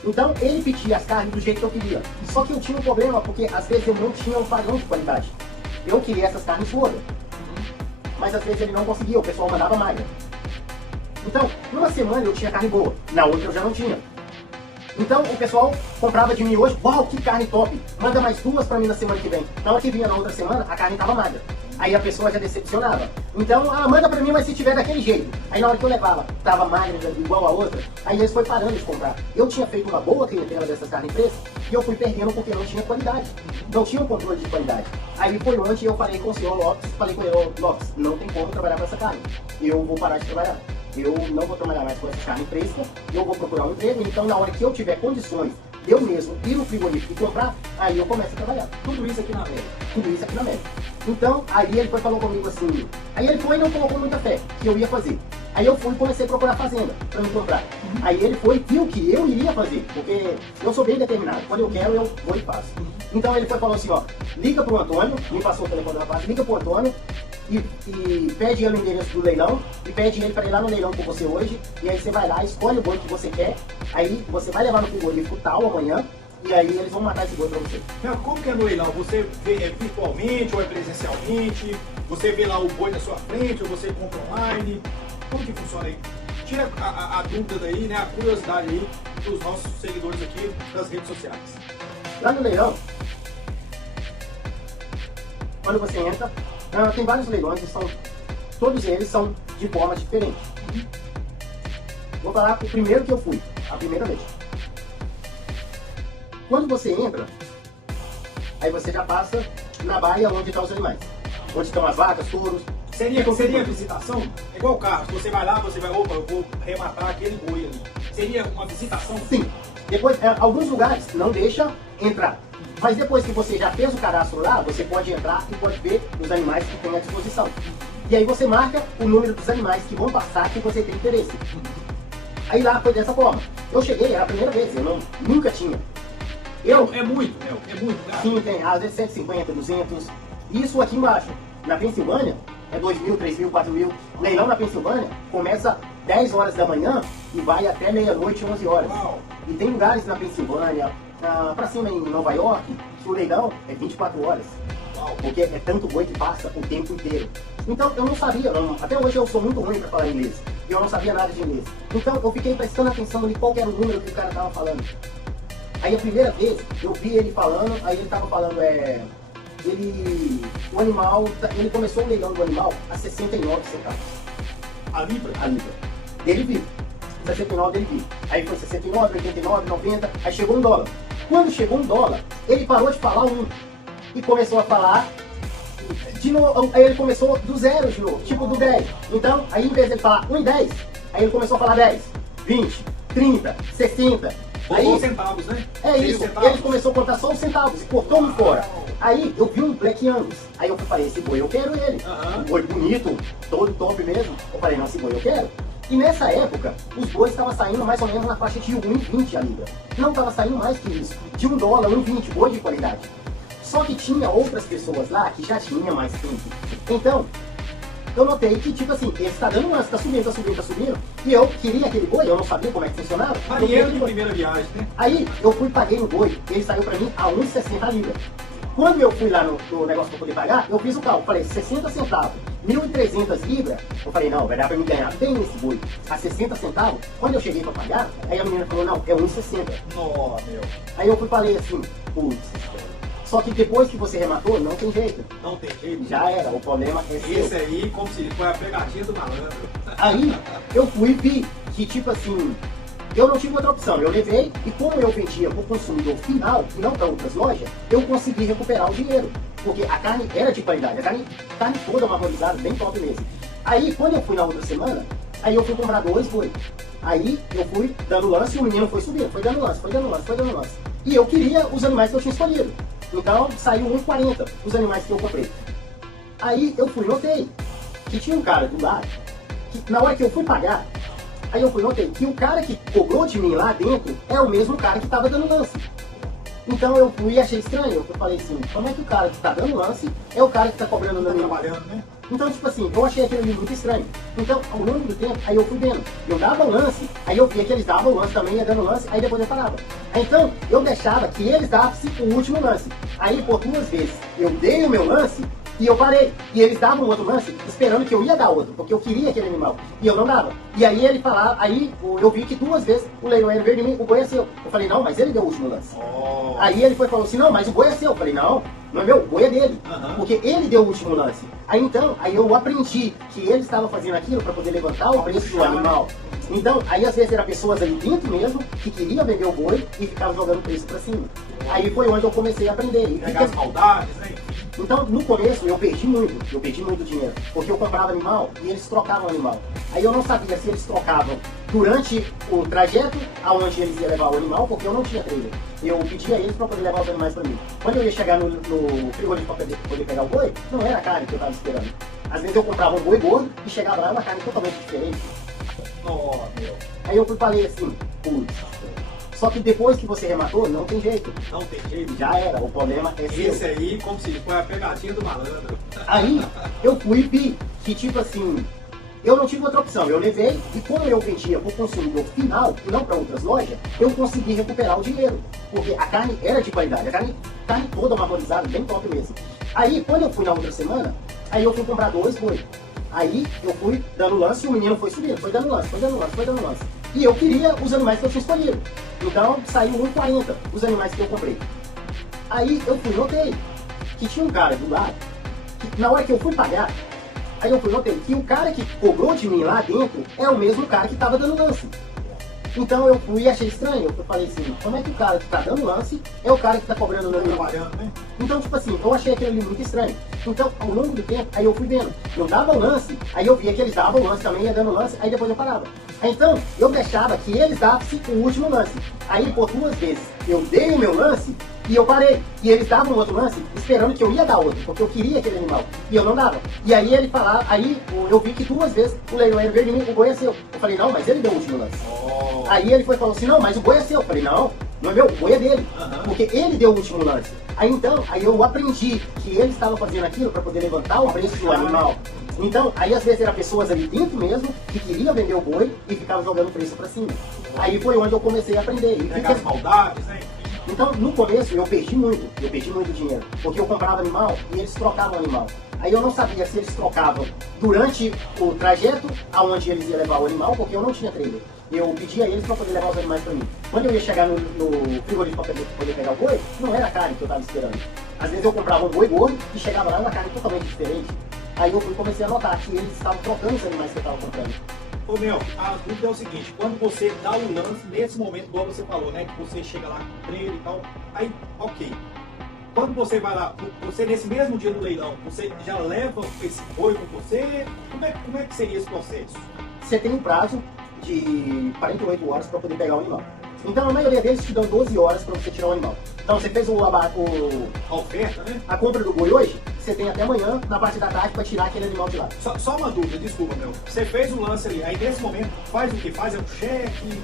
Então, ele pedia as carnes do jeito que eu queria. Só que eu tinha um problema, porque às vezes eu não tinha um padrão de qualidade. Eu queria essas carnes gordas, mas às vezes ele não conseguia, o pessoal mandava magra. Então, numa semana eu tinha carne boa, na outra eu já não tinha. Então, o pessoal comprava de mim hoje, uau, que carne top, manda mais 2 para mim na semana que vem. Na hora que vinha na outra semana, a carne estava magra. Aí a pessoa já decepcionava. Então, manda pra mim, mas se tiver daquele jeito. Aí na hora que eu levava, tava magra igual a outra. Aí eles foi parando de comprar. Eu tinha feito uma boa clientela dessas carnes frescas e eu fui perdendo porque não tinha qualidade. Não tinha um controle de qualidade. Aí foi onde eu falei com o senhor Lopes, falei com ele, Lopes, não tem como trabalhar com essa carne. Eu vou parar de trabalhar. Eu não vou trabalhar mais com essa carne fresca, eu vou procurar um emprego, então na hora que eu tiver condições, eu mesmo ir no frigorífico e comprar, aí eu começo a trabalhar. Tudo isso aqui na América. Tudo isso aqui na América. Então, aí ele falou comigo assim, aí ele foi e não colocou muita fé que eu ia fazer. Aí eu fui e comecei a procurar fazenda para me comprar. Aí ele foi e viu que eu iria fazer, porque eu sou bem determinado. Quando eu quero, eu vou e faço. Então ele foi e falou assim, ó, liga pro Antônio, me passou o telefone da rapaz, liga pro Antônio e pede ele o endereço do leilão e pede ele para ir lá no leilão com você hoje. E aí você vai lá, escolhe o boi que você quer, aí você vai levar no frigorífico tal amanhã. E aí eles vão matar esse boi pra você. Como que é no leilão? Você vê virtualmente ou é presencialmente? Você vê lá o boi na sua frente ou você compra online? Como que funciona aí? Tira a dúvida daí, né? A curiosidade aí dos nossos seguidores aqui das redes sociais. Lá no leilão, quando você entra, tem vários leilões e todos eles são de formas diferentes. Vou falar o primeiro que eu fui, a primeira vez. Quando você entra, aí você já passa na baia onde estão os animais. Onde estão as vacas, touros. Seria visitação? É igual o carro. Você vai lá, você vai, opa, eu vou rematar aquele boi ali. Seria uma visitação? Sim. Depois, alguns lugares não deixam entrar. Mas depois que você já fez o cadastro lá, você pode entrar e pode ver os animais que tem à disposição. E aí você marca o número dos animais que vão passar que você tem interesse. Aí lá foi dessa forma. Eu cheguei, era a primeira vez, eu nunca tinha. É muito, Mel, é muito, cara. Sim, tem às vezes 150, 200. Isso aqui embaixo, na Pensilvânia, é 2.000, 3.000, 4.000. Leilão na Pensilvânia começa 10 horas da manhã e vai até meia-noite, 11 horas. Uau. E tem lugares na Pensilvânia, pra cima em Nova York, que o leilão é 24 horas. Uau. Porque é tanto boi que passa o tempo inteiro. Então eu não sabia, até hoje eu sou muito ruim para falar inglês. E eu não sabia nada de inglês. Então eu fiquei prestando atenção em qual era o número que o cara estava falando. Aí a primeira vez eu vi ele falando, aí ele estava falando, o animal, ele começou o leilão do animal a 69 centavos. A libra? A libra. Dele vivo. 69 dele vivo. Aí foi 69, 89, 90, aí chegou $1. Quando chegou $1, ele parou de falar 1 e começou a falar de novo. Aí ele começou do 0 de novo, tipo do 10. Então, aí em vez de ele falar 1,10, aí ele começou a falar 10, 20, 30, 60. Aí, centavos, né? É isso, ele começou a contar só os centavos e cortou-me fora. Aí eu vi um Black Angus, aí eu falei, esse boi eu quero ele. Um boi bonito, todo top mesmo. Eu falei, não, esse boi eu quero. E nessa época, os bois estavam saindo mais ou menos na faixa de 1,20 a libra. Não estava saindo mais que isso, de $1, 1,20, boi de qualidade. Só que tinha outras pessoas lá que já tinham mais tempo. Então, eu notei que, tipo assim, ele está dando lance, tá subindo. E eu queria aquele boi, eu não sabia como é que funcionava. Marinheiro de primeira viagem, né? Aí, eu fui e paguei no boi, ele saiu pra mim a 1,60 a libra. Quando eu fui lá no negócio pra poder pagar, eu fiz o cálculo, falei, 60 centavos, 1.300 libras. Eu falei, não, vai dar pra mim ganhar bem nesse boi, a 60 centavos. Quando eu cheguei pra pagar, aí a menina falou, não, é 1,60. Nossa, meu. Aí eu fui e falei assim, putz, só que depois que você rematou, não tem jeito. Não tem jeito. Já era, o problema é seu. Esse aí, como se foi a pegadinha do malandro. Aí, eu fui e vi que, tipo assim, eu não tive outra opção. Eu levei e como eu vendia para o consumidor final e não para outras lojas, eu consegui recuperar o dinheiro. Porque a carne era de qualidade, a carne toda marmorizada, bem top mesmo. Aí, quando eu fui na outra semana, aí eu fui comprar 2 boi. Aí, eu fui dando lance e o menino foi subindo, foi dando lance. E eu queria os animais que eu tinha escolhido. Então, saiu 1,40 os animais que eu comprei. Aí, eu fui e notei que tinha um cara do lado, que na hora que eu fui pagar, aí eu fui e notei que o cara que cobrou de mim lá dentro é o mesmo cara que estava dando lance. Então eu fui e achei estranho, eu falei assim, como é que o cara que está dando lance é o cara que está cobrando no meu Trabalhando, né? Então, tipo assim, eu achei aquilo ali muito estranho. Então, ao longo do tempo, aí eu fui vendo. Eu dava o lance, aí eu via que eles davam o lance também, ia dando lance, aí depois eu parava. Então, eu deixava que eles dassem o último lance. Aí, por 2 vezes, eu dei o meu lance e eu parei. E eles davam outro lance, esperando que eu ia dar outro, porque eu queria aquele animal. E eu não dava. E aí ele falava, aí eu vi que 2 vezes o leiloeiro veio de mim, o boi é seu. Eu falei, não, mas ele deu o último lance. Oh. Aí ele foi e falou assim, não, mas o boi é seu. Eu falei, não é meu, o boi é dele. Porque ele deu o último lance. Aí então, aí eu aprendi que ele estava fazendo aquilo para poder levantar o preço do animal. Então, aí às vezes eram pessoas ali dentro mesmo que queriam vender o boi e ficavam jogando o preço para cima. Aí foi onde eu comecei a aprender. E pegar as maldades, né? Então, no começo, eu perdi muito dinheiro, porque eu comprava animal e eles trocavam animal. Aí eu não sabia se eles trocavam durante o trajeto aonde eles iam levar o animal, porque eu não tinha trailer. Eu pedia a eles para poder levar os animais para mim. Quando eu ia chegar no frigorífico para poder pegar o boi, não era a carne que eu estava esperando. Às vezes eu comprava um boi gordo e chegava lá uma carne totalmente diferente. Nossa, meu. Aí eu fui falei assim, putz, só que depois que você rematou, não tem jeito. Não tem jeito. Já era, o problema é seu. Esse aí, como se foi a pegadinha do malandro. Aí, eu fui e vi que, tipo assim, eu não tive outra opção. Eu levei e como eu vendia para o consumidor final e não para outras lojas, eu consegui recuperar o dinheiro. Porque a carne era de qualidade, a carne toda marmorizada, bem top mesmo. Aí, quando eu fui na outra semana, aí eu fui comprar 2 boi. Aí, eu fui dando lance e o menino foi subindo, foi dando lance. E eu queria os animais que eu tinha escolhido. Então, saiu 1,40 os animais que eu comprei. Aí, eu fui e notei que tinha um cara do lado, que na hora que eu fui pagar, aí eu fui e notei que o cara que cobrou de mim lá dentro é o mesmo cara que estava dando lance. Então eu fui e achei estranho, eu falei assim, como é que o cara que está dando lance é o cara que está cobrando no meu Trabalhando, né? Então, tipo assim, eu achei aquilo ali muito estranho. Então, ao longo do tempo, aí eu fui vendo. Eu dava o lance, aí eu via que eles davam o lance também, ia dando lance, aí depois eu parava. Aí, então, eu deixava que eles dassem o último lance. Aí, por 2 vezes, eu dei o meu lance e eu parei. E eles davam outro lance, esperando que eu ia dar outro, porque eu queria aquele animal. E eu não dava. E aí ele falava, aí eu vi que 2 vezes o leiloeiro veio de mim, o boi é seu. Eu falei, não, mas ele deu o último lance. Oh. Aí ele foi e falou assim, não, mas o boi é seu. Eu falei, não é meu, o boi é dele. Porque ele deu o último lance. Aí então, aí eu aprendi que ele estava fazendo aquilo para poder levantar o preço do animal. Então, aí às vezes eram pessoas ali dentro mesmo que queriam vender o boi e ficavam jogando o preço para cima. Aí foi onde eu comecei a aprender. E pegar as maldades, né? Então, no começo, eu perdi muito dinheiro, porque eu comprava animal e eles trocavam animal. Aí eu não sabia se eles trocavam durante o trajeto aonde eles iam levar o animal, porque eu não tinha trailer. Eu pedia a eles para poder levar os animais para mim. Quando eu ia chegar no frigorífico para poder pegar o boi, não era a carne que eu estava esperando. Às vezes eu comprava um boi gordo e chegava lá uma carne totalmente diferente. Aí eu comecei a notar que eles estavam trocando os animais que eu estava comprando. Ô meu, a dúvida é o seguinte, quando você dá o lance, nesse momento, igual você falou, né, que você chega lá com o trailer e tal, aí, ok. Quando você vai lá, você nesse mesmo dia do leilão, você já leva esse boi com você? Como é que seria esse processo? Você tem um prazo de 48 horas para poder pegar o animal. Então a maioria deles te dão 12 horas para você tirar o animal. Então você fez a oferta, né? A compra do boi hoje, você tem até amanhã, na parte da tarde, para tirar aquele animal de lá. Só uma dúvida, desculpa, meu. Você fez o lance ali, aí nesse momento faz o quê? Faz um cheque,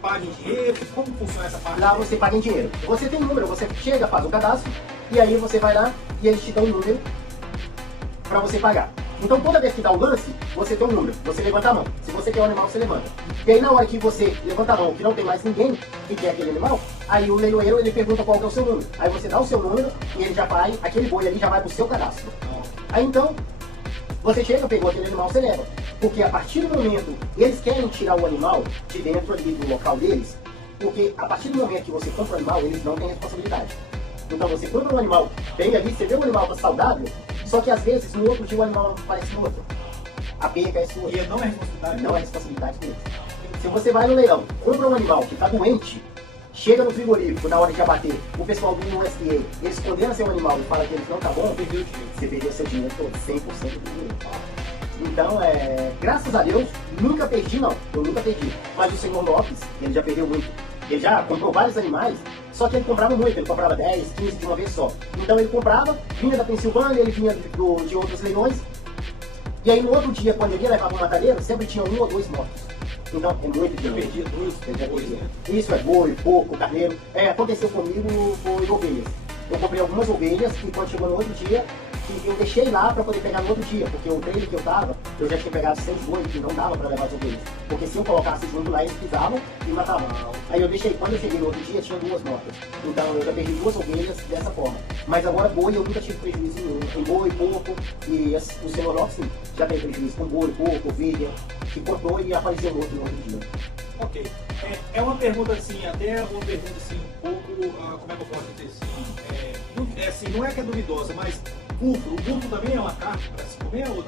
paga em dinheiro? Como funciona essa parte? Lá você paga em dinheiro. Você tem um número, você chega, faz o cadastro, e aí você vai lá e eles te dão um número para você pagar. Então toda vez que dá o lance, você tem um número, você levanta a mão. Se você quer o animal, você levanta. E aí na hora que você levanta a mão, que não tem mais ninguém que quer aquele animal, aí o leiloeiro ele pergunta qual que é o seu número. Aí você dá o seu número e ele já vai, aquele boi ali já vai pro seu cadastro. Aí então, você chega, pegou aquele animal, você leva. Porque a partir do momento, eles querem tirar o animal de dentro ali do local deles, porque a partir do momento que você compra o animal, eles não têm responsabilidade. Então você compra um animal, vem ali, você vê o animal tá saudável, só que às vezes no outro dia o animal aparece no outro. A perca é sua. E não é responsabilidade? Não é responsabilidade deles. Se você vai no leilão, compra um animal que está doente, chega no frigorífico na hora de abater, o pessoal do USDA, eles condenam seu animal e falam que eles não tá bom, você perdeu seu dinheiro todo, 100% do dinheiro. Então, graças a Deus, nunca perdi não, eu nunca perdi. Mas o senhor Lopes, ele já perdeu muito. Ele já comprou vários animais, só que ele comprava muito, ele comprava 10, 15 de uma vez só. Então ele comprava, vinha da Pensilvânia, ele vinha de outros leilões, e aí no outro dia, quando ele ia levar para o matadeiro, sempre tinha 1 ou 2 mortos. Então é muito dinheiro. Perdia tudo. Isso é boi, porco, carneiro. Aconteceu comigo, foi ovelhas. Eu comprei algumas ovelhas e quando chegou no outro dia, eu deixei lá para poder pegar no outro dia, porque o trailer que eu tava, eu já tinha pegado 6 bois que não dava para levar as ovelhas. Porque se eu colocasse junto lá, eles pisavam e matavam. Aí eu deixei, quando eu cheguei no outro dia, tinha 2 mortas. Então eu já perdi 2 ovelhas dessa forma. Mas agora boi eu nunca tive prejuízo nenhum. Em boi, porco, e o senhor Lopes sim, já tem prejuízo com boi, porco, ovelha, que cortou e apareceu no outro dia. Ok. É uma pergunta assim, até uma pergunta assim, um pouco, como é que eu posso dizer assim, não é que é duvidosa, mas búfalo, o búfalo também é uma carne para se comer ou não?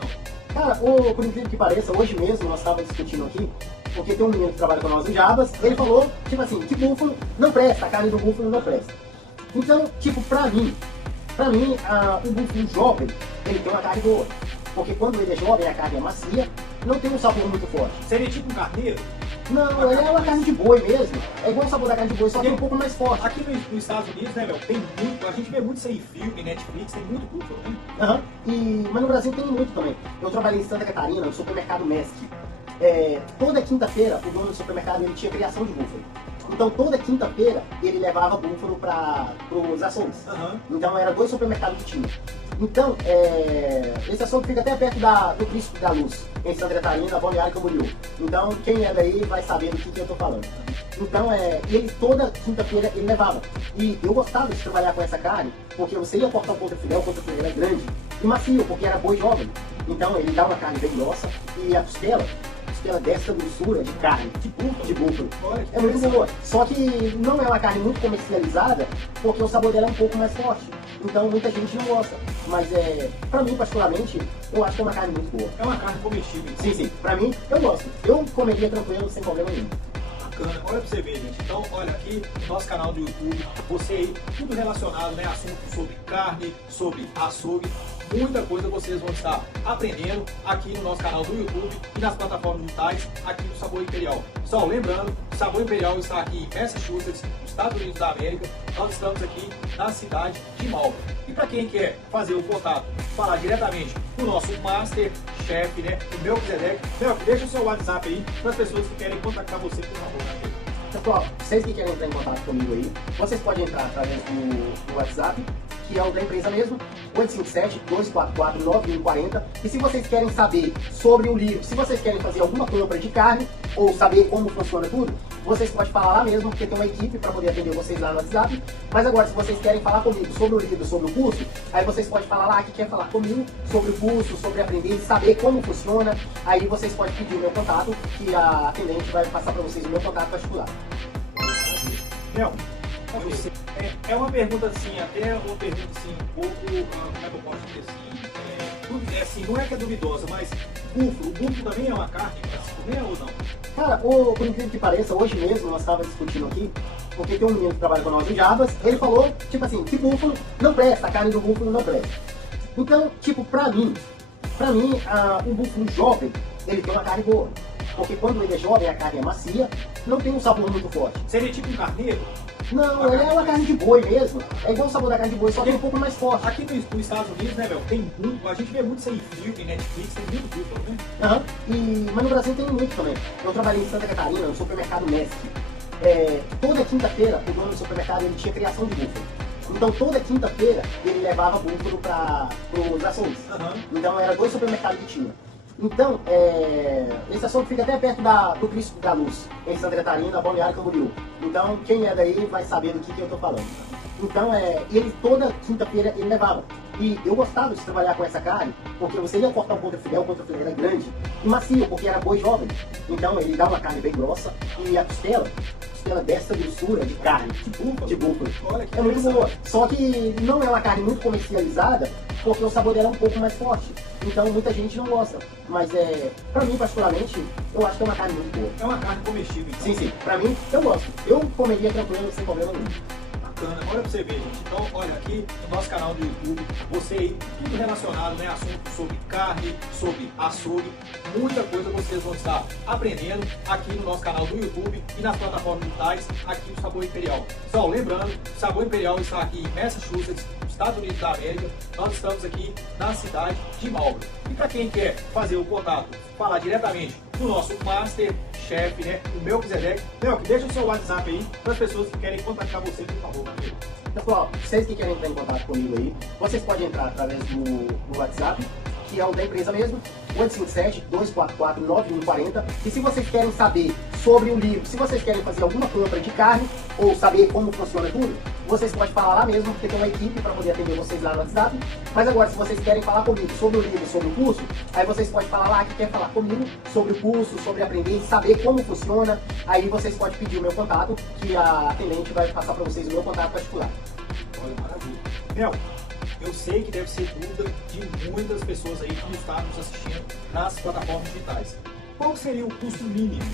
Cara, por incrível que pareça, hoje mesmo nós estávamos discutindo aqui, porque tem um menino que trabalha com nós em Jabas, ele falou, tipo assim, que búfalo não presta, a carne do búfalo não presta. Então, tipo, pra mim, o búfalo jovem, ele tem uma carne boa. Porque quando ele é jovem, a carne é macia, não tem um sabor muito forte. Seria tipo um carneiro? Não, ele é uma carne de boi mesmo. É igual o sabor da carne de boi, só que é um pouco mais forte. Aqui nos Estados Unidos, né, meu, tem muito, a gente vê muito isso aí em filme, Netflix, tem muito búfalo, né? Mas no Brasil tem muito também. Eu trabalhei em Santa Catarina, no supermercado Mestre. Toda quinta-feira, o dono do supermercado ele tinha criação de búfalo. Então toda quinta-feira ele levava búfalo para os açougues. Então era 2 supermercados que tinha. Então, esse açougue fica até perto do Cristo da Luz, em Santa Catarina, Balneário Camboriú. Então, quem é daí vai saber do que eu estou falando. Então, ele toda quinta-feira ele levava. E eu gostava de trabalhar com essa carne, porque você ia cortar o contrafilé é grande e macio, porque era boi jovem. Então, ele dá uma carne bem grossa e a costela dessa grossura de carne, de búfalo. É muito boa. Só que não é uma carne muito comercializada, porque o sabor dela é um pouco mais forte. Então muita gente não gosta. Mas pra mim particularmente, eu acho que é uma carne muito boa. É uma carne comestível. Sim. Pra mim, eu gosto. Eu comeria tranquilo, sem problema nenhum. Bacana. Olha pra você ver, gente. Então, olha aqui no nosso canal do YouTube, você aí, tudo relacionado, né? Assuntos sobre carne, sobre açougue. Muita coisa vocês vão estar aprendendo aqui no nosso canal do YouTube e nas plataformas digitais aqui do Sabor Imperial. Só lembrando, o Sabor Imperial está aqui em Massachusetts, nos Estados Unidos da América. Nós estamos aqui na cidade de Malvern. E para quem quer fazer o contato, falar diretamente com o nosso Master Chef, né, o Melquisedeque, deixa o seu WhatsApp aí para as pessoas que querem contactar você, por favor, né? Pessoal, vocês que querem entrar em contato comigo aí, vocês podem entrar através do WhatsApp, que é o da empresa mesmo, 857-244-9140. E se vocês querem saber sobre o livro, se vocês querem fazer alguma compra de carne, ou saber como funciona tudo, vocês podem falar lá mesmo, porque tem uma equipe para poder atender vocês lá no WhatsApp. Mas agora, se vocês querem falar comigo sobre o livro, sobre o curso, aí vocês podem falar lá que quer falar comigo sobre o curso, sobre aprender, saber como funciona. Aí vocês podem pedir o meu contato, que a atendente vai passar para vocês o meu contato particular. Mel, é uma pergunta assim, até uma pergunta assim, um pouco, como é que eu posso dizer assim, não é que é duvidosa, mas o búfalo também é uma carne para se comer ou não? Cara, por incrível que pareça, hoje mesmo nós estávamos discutindo aqui, porque tem um menino que trabalha com nós em Jabas, ele falou, tipo assim, que búfalo não presta, a carne do búfalo não presta. Então, tipo, pra mim, o búfalo jovem, ele tem uma carne boa. Porque quando ele é jovem, a carne é macia, não tem um sabor muito forte. Seria tipo um carneiro? Não, ele é uma carne de boi mesmo. É igual o sabor da carne de boi, só que é um pouco mais forte. Aqui nos Estados Unidos, né, meu, tem muito, a gente vê muito isso aí em filme, Netflix, tem muito búfalo, né? Aham. Mas no Brasil tem muito também. Eu trabalhei em Santa Catarina, no supermercado Nestle. Toda quinta-feira, o dono do supermercado ele tinha criação de búfalo. Então toda quinta-feira ele levava búfalo para os açougues. Então era 2 supermercados que tinha. Então, esse açougue fica até perto do Cristo da Luz, em Santa Catarina, Balneário Camboriú. Então, quem é daí vai saber do que eu estou falando. Então, ele toda quinta-feira ele levava. E eu gostava de trabalhar com essa carne, porque você ia cortar um contrafilé, o contrafilé era grande e macio, porque era boi jovem. Então, ele dá uma carne bem grossa e a costela dessa grossura de carne, de búfalo. Olha que é muito boa. Só que não é uma carne muito comercializada, porque o sabor dela é um pouco mais forte. Então muita gente não gosta. Mas pra mim particularmente, eu acho que é uma carne muito boa. É uma carne comestível, então. Sim. Pra mim, eu gosto. Eu comeria tranquilo, sem problema nenhum. Bacana, olha pra você ver, gente. Então, olha, aqui no nosso canal do YouTube, você aí, tudo relacionado, né? Assunto sobre carne, sobre açougue, muita coisa vocês vão estar aprendendo aqui no nosso canal do YouTube e nas plataformas digitais aqui no Sabor Imperial. Pessoal, lembrando, o Sabor Imperial está aqui em Massachusetts, Estados Unidos da América. Nós estamos aqui na cidade de Marlboro. E para quem quer fazer o contato, falar diretamente do nosso Master Chef, né? O Melquisedeque. Melqui, deixa o seu WhatsApp aí para as pessoas que querem contactar você, por favor, Gabriel. Pessoal, vocês que querem entrar em contato comigo aí, vocês podem entrar através do WhatsApp, que é o da empresa mesmo, 857-244-9140. E se vocês querem saber sobre o livro, se vocês querem fazer alguma compra de carne, ou saber como funciona tudo, vocês podem falar lá mesmo, porque tem uma equipe para poder atender vocês lá no WhatsApp. Mas agora, se vocês querem falar comigo sobre o livro, sobre o curso, aí vocês podem falar lá que quer falar comigo sobre o curso, sobre aprender, saber como funciona. Aí vocês podem pedir o meu contato, que a atendente vai passar para vocês o meu contato particular. Olha, maravilha. Mel, eu sei que deve ser dúvida de muitas pessoas aí que estão nos assistindo nas plataformas digitais. Qual seria o custo mínimo?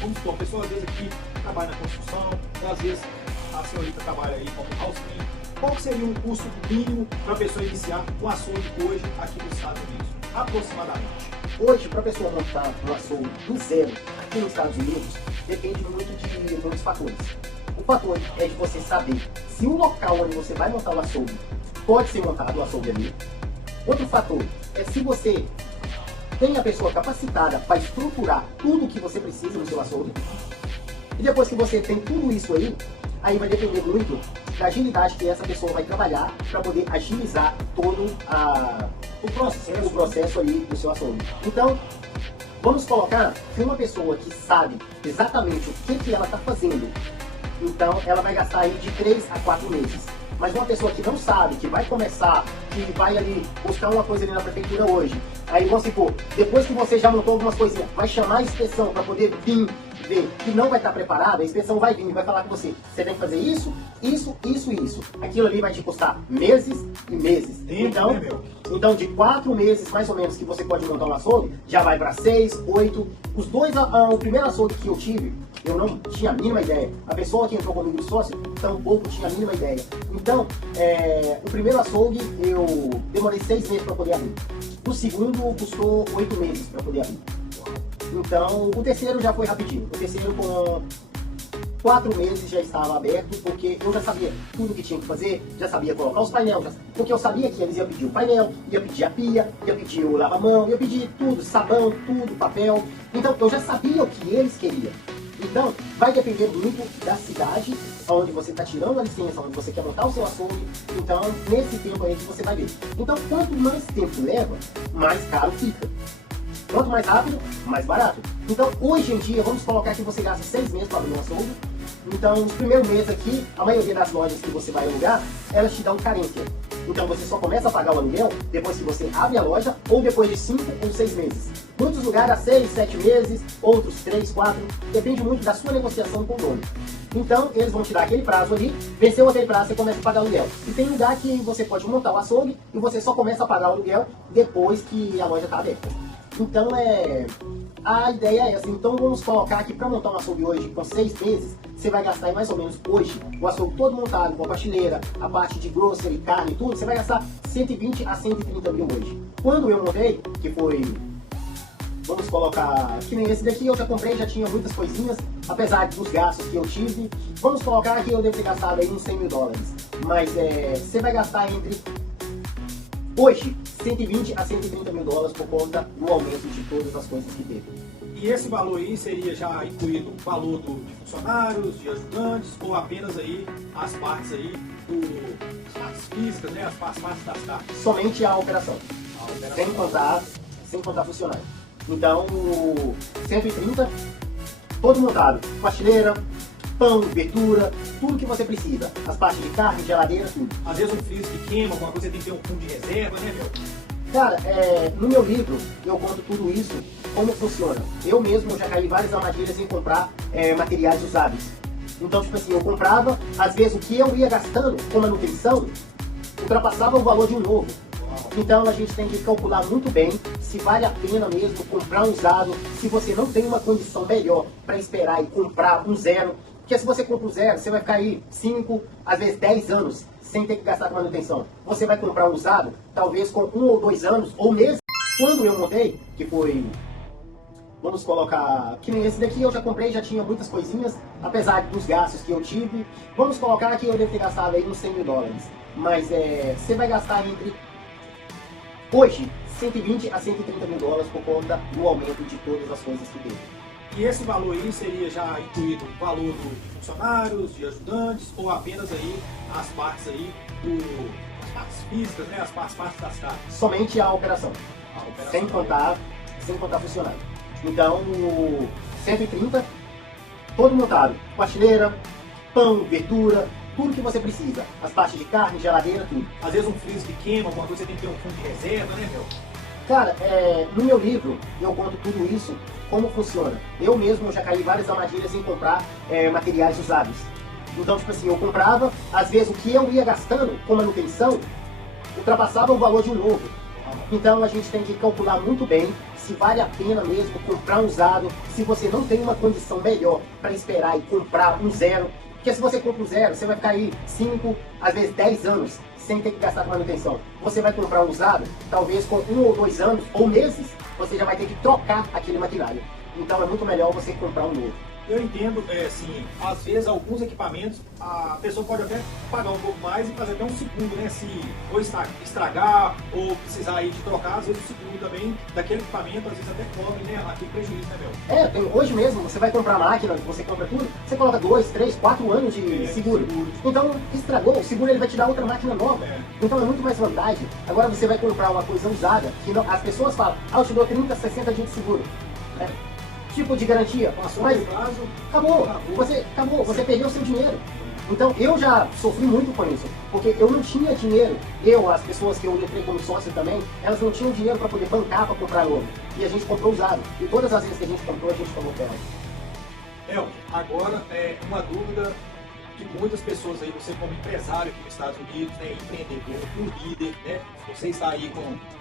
Vamos supor, a pessoa às vezes aqui trabalha na construção, às vezes a senhorita trabalha aí como housekeeping. Qual seria um custo mínimo para a pessoa iniciar um açougue hoje aqui nos Estados Unidos? Aproximadamente. Hoje, para a pessoa montar um açougue do zero aqui nos Estados Unidos, depende muito de muitos fatores. O fator é de você saber se o local onde você vai montar o açougue pode ser montado o açougue ali. Outro fator é se você tem a pessoa capacitada para estruturar tudo o que você precisa no seu açougue. E depois que você tem tudo isso aí vai depender muito da agilidade que essa pessoa vai trabalhar para poder agilizar todo o processo ali do seu açougue. Então, vamos colocar que uma pessoa que sabe exatamente o que ela está fazendo, então ela vai gastar aí de 3 a 4 meses. Mas uma pessoa que não sabe, que vai começar, que vai ali buscar uma coisa ali na prefeitura hoje, aí vamos supor, depois que você já montou algumas coisinhas, vai chamar a inspeção para poder vir ver que não vai estar preparado, a inspeção vai vir e vai falar com você, você tem que fazer isso, isso, isso e isso. Aquilo ali vai te custar meses e meses. Então de 4 meses mais ou menos que você pode montar um açougue, já vai para 6, 8. O primeiro açougue que eu tive, eu não tinha a mínima ideia. A pessoa que entrou comigo de sócio, tampouco tinha a mínima ideia. Então, o primeiro açougue eu demorei 6 meses para poder abrir. O segundo custou 8 meses para poder abrir. Então, o terceiro já foi rapidinho. O terceiro com 4 meses já estava aberto, porque eu já sabia tudo que tinha que fazer, já sabia colocar os painéis, porque eu sabia que eles iam pedir o painel, ia pedir a pia, ia pedir o lava-mão, ia pedir tudo, sabão, tudo, papel. Então, eu já sabia o que eles queriam. Então, vai depender muito da cidade, onde você está tirando a licença, onde você quer montar o seu açougue. Então, nesse tempo aí que você vai ver. Então, quanto mais tempo leva, mais caro fica. Quanto mais rápido, mais barato. Então, hoje em dia, vamos colocar que você gasta 6 meses para abrir um açougue. Então, nos primeiros meses aqui, a maioria das lojas que você vai alugar, elas te dão carência. Então, você só começa a pagar o aluguel depois que você abre a loja ou depois de 5 ou 6 meses. Muitos lugares há 6, 7 meses, outros 3, 4. Depende muito da sua negociação com o dono. Então, eles vão te dar aquele prazo ali, venceu aquele prazo, você começa a pagar o aluguel. E tem lugar que você pode montar o açougue e você só começa a pagar o aluguel depois que a loja está aberta. Então, a ideia é essa. Então, vamos colocar que para montar um açougue hoje, com 6 meses, você vai gastar mais ou menos hoje, o açougue todo montado, com a prateleira, a parte de grocery, carne e tudo, você vai gastar 120 a 130 mil hoje. Quando eu montei, que foi Vamos colocar, que nem esse daqui eu já comprei, já tinha muitas coisinhas, apesar dos gastos que eu tive. Vamos colocar que eu devo ter gastado aí uns 100 mil dólares. Mas você vai gastar entre, hoje, 120 a 130 mil dólares por conta do aumento de todas as coisas que teve. E esse valor aí seria já incluído o valor de funcionários, de ajudantes, ou apenas aí as partes aí, as partes físicas, né? As partes das cartas? Somente a operação. Sem contar funcionário. Então, 130, todo montado. Prateleira, pão, verdura, tudo que você precisa. As partes de carne, geladeira, tudo. Às vezes um freezer que queima, alguma coisa, você tem que ter um fundo de reserva, né, meu? Cara, no meu livro eu conto tudo isso, como funciona. Eu mesmo já caí várias armadilhas em comprar materiais usados. Então, tipo assim, eu comprava, às vezes o que eu ia gastando com manutenção, ultrapassava o valor de um novo. Então a gente tem que calcular muito bem se vale a pena mesmo comprar um usado, se você não tem uma condição melhor para esperar e comprar um zero. Porque se você compra um zero, você vai ficar aí 5, às vezes 10 anos sem ter que gastar com manutenção. Você vai comprar um usado, talvez com 1 ou 2 anos, ou mesmo quando eu montei, que foi, vamos colocar, que nem esse daqui eu já comprei, já tinha muitas coisinhas, apesar dos gastos que eu tive. Vamos colocar que eu devo ter gastado aí uns 100 mil dólares. Mas você vai gastar entre, hoje, 120 a 130 mil dólares por conta do aumento de todas as coisas que teve. E esse valor aí seria já incluído o valor de funcionários, de ajudantes, ou apenas aí as partes aí, as partes físicas, né? As partes das cartas? Somente a operação. Sem contar funcionário. Então, 130, todo montado. Prateleira, pão, verdura, tudo que você precisa. As partes de carne, geladeira, tudo. Às vezes um freezer que queima, alguma coisa, você tem que ter um fundo de reserva, né, meu? Cara, no meu livro eu conto tudo isso, como funciona. Eu mesmo já caí várias armadilhas em comprar materiais usados. Então, tipo assim, eu comprava, às vezes o que eu ia gastando com manutenção, ultrapassava o valor de um novo. Então a gente tem que calcular muito bem se vale a pena mesmo comprar um usado, se você não tem uma condição melhor para esperar e comprar um zero. Porque se você compra um zero, você vai ficar aí 5, às vezes 10 anos sem ter que gastar com manutenção. Você vai comprar um usado, talvez com 1 ou 2 anos, ou meses, você já vai ter que trocar aquele maquinário. Então é muito melhor você comprar um novo. Eu entendo, sim, às vezes alguns equipamentos a pessoa pode até pagar um pouco mais e fazer até um segundo, né? Se ou estragar ou precisar aí de trocar, às vezes o segundo também daquele equipamento, às vezes até cobre, né? Aquele prejuízo, né, meu? Hoje mesmo, você vai comprar máquina, você compra tudo, você coloca 2, 3, 4 anos de seguro. Então, estragou, o seguro ele vai te dar outra máquina nova. Então é muito mais vantagem. Agora você vai comprar uma coisa usada, que não, as pessoas falam, eu te dou 30, 60 dias de seguro. Tipo de garantia, mas acabou, você perdeu seu dinheiro. Então eu já sofri muito com isso, porque eu não tinha dinheiro, as pessoas que eu entrei como sócio também, elas não tinham dinheiro para poder bancar para comprar novo. E a gente comprou usado. E todas as vezes que a gente comprou, a gente tomou ferro. Agora uma dúvida que muitas pessoas aí, você como empresário aqui nos Estados Unidos, né, empreendedor, um líder, né, você está aí com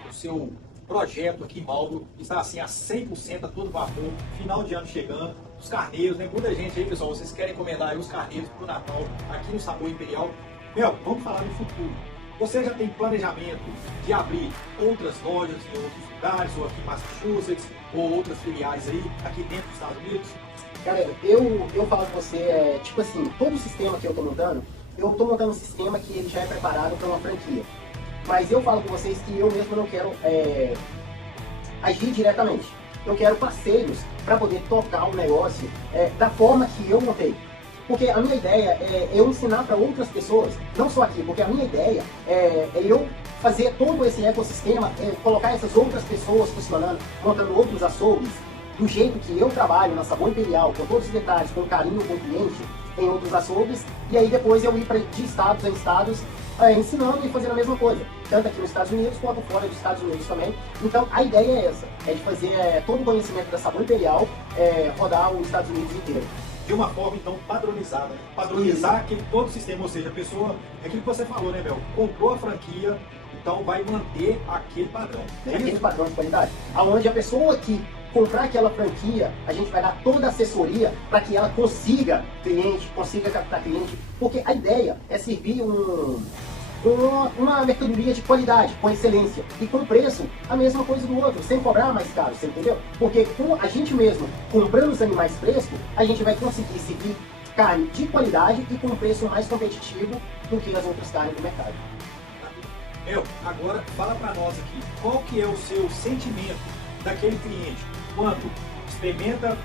o seu projeto aqui em Marlboro, está assim a 100% a todo vapor, final de ano chegando, os carneiros, né? Muita gente aí, pessoal, vocês querem encomendar aí os carneiros para o Natal aqui no Sabor Imperial. Vamos falar do futuro. Você já tem planejamento de abrir outras lojas em outros lugares, ou aqui em Massachusetts, ou outras filiais aí, aqui dentro dos Estados Unidos? Cara, eu falo com você, tipo assim, todo o sistema que eu tô montando um sistema que ele já é preparado para uma franquia. Mas eu falo com vocês que eu mesmo não quero agir diretamente. Eu quero parceiros para poder tocar o negócio da forma que eu montei. Porque a minha ideia é eu ensinar para outras pessoas, não só aqui, porque a minha ideia é eu fazer todo esse ecossistema, colocar essas outras pessoas funcionando, montando outros açougues, do jeito que eu trabalho na Sabor Imperial, com todos os detalhes, com carinho com o cliente, em outros açougues, e aí depois eu ir de estados em estados, ensinando e fazendo a mesma coisa, tanto aqui nos Estados Unidos quanto fora dos Estados Unidos também. Então a ideia é essa, é de fazer todo o conhecimento da Sabor Imperial rodar os Estados Unidos inteiro. De uma forma, então, padronizada. Padronizar todo o sistema, ou seja, a pessoa, é aquilo que você falou, né, Mel? Comprou a franquia, então vai manter aquele padrão. Aquele padrão de qualidade. Onde a pessoa que comprar aquela franquia, a gente vai dar toda a assessoria para que ela consiga cliente, consiga captar cliente, porque a ideia é servir com uma mercadoria de qualidade, com excelência e com preço a mesma coisa do outro, sem cobrar mais caro, você entendeu? Porque com a gente mesmo comprando os animais frescos, a gente vai conseguir seguir carne de qualidade e com um preço mais competitivo do que as outras carnes do mercado. Meu, agora fala para nós aqui, qual que é o seu sentimento daquele cliente quando experimenta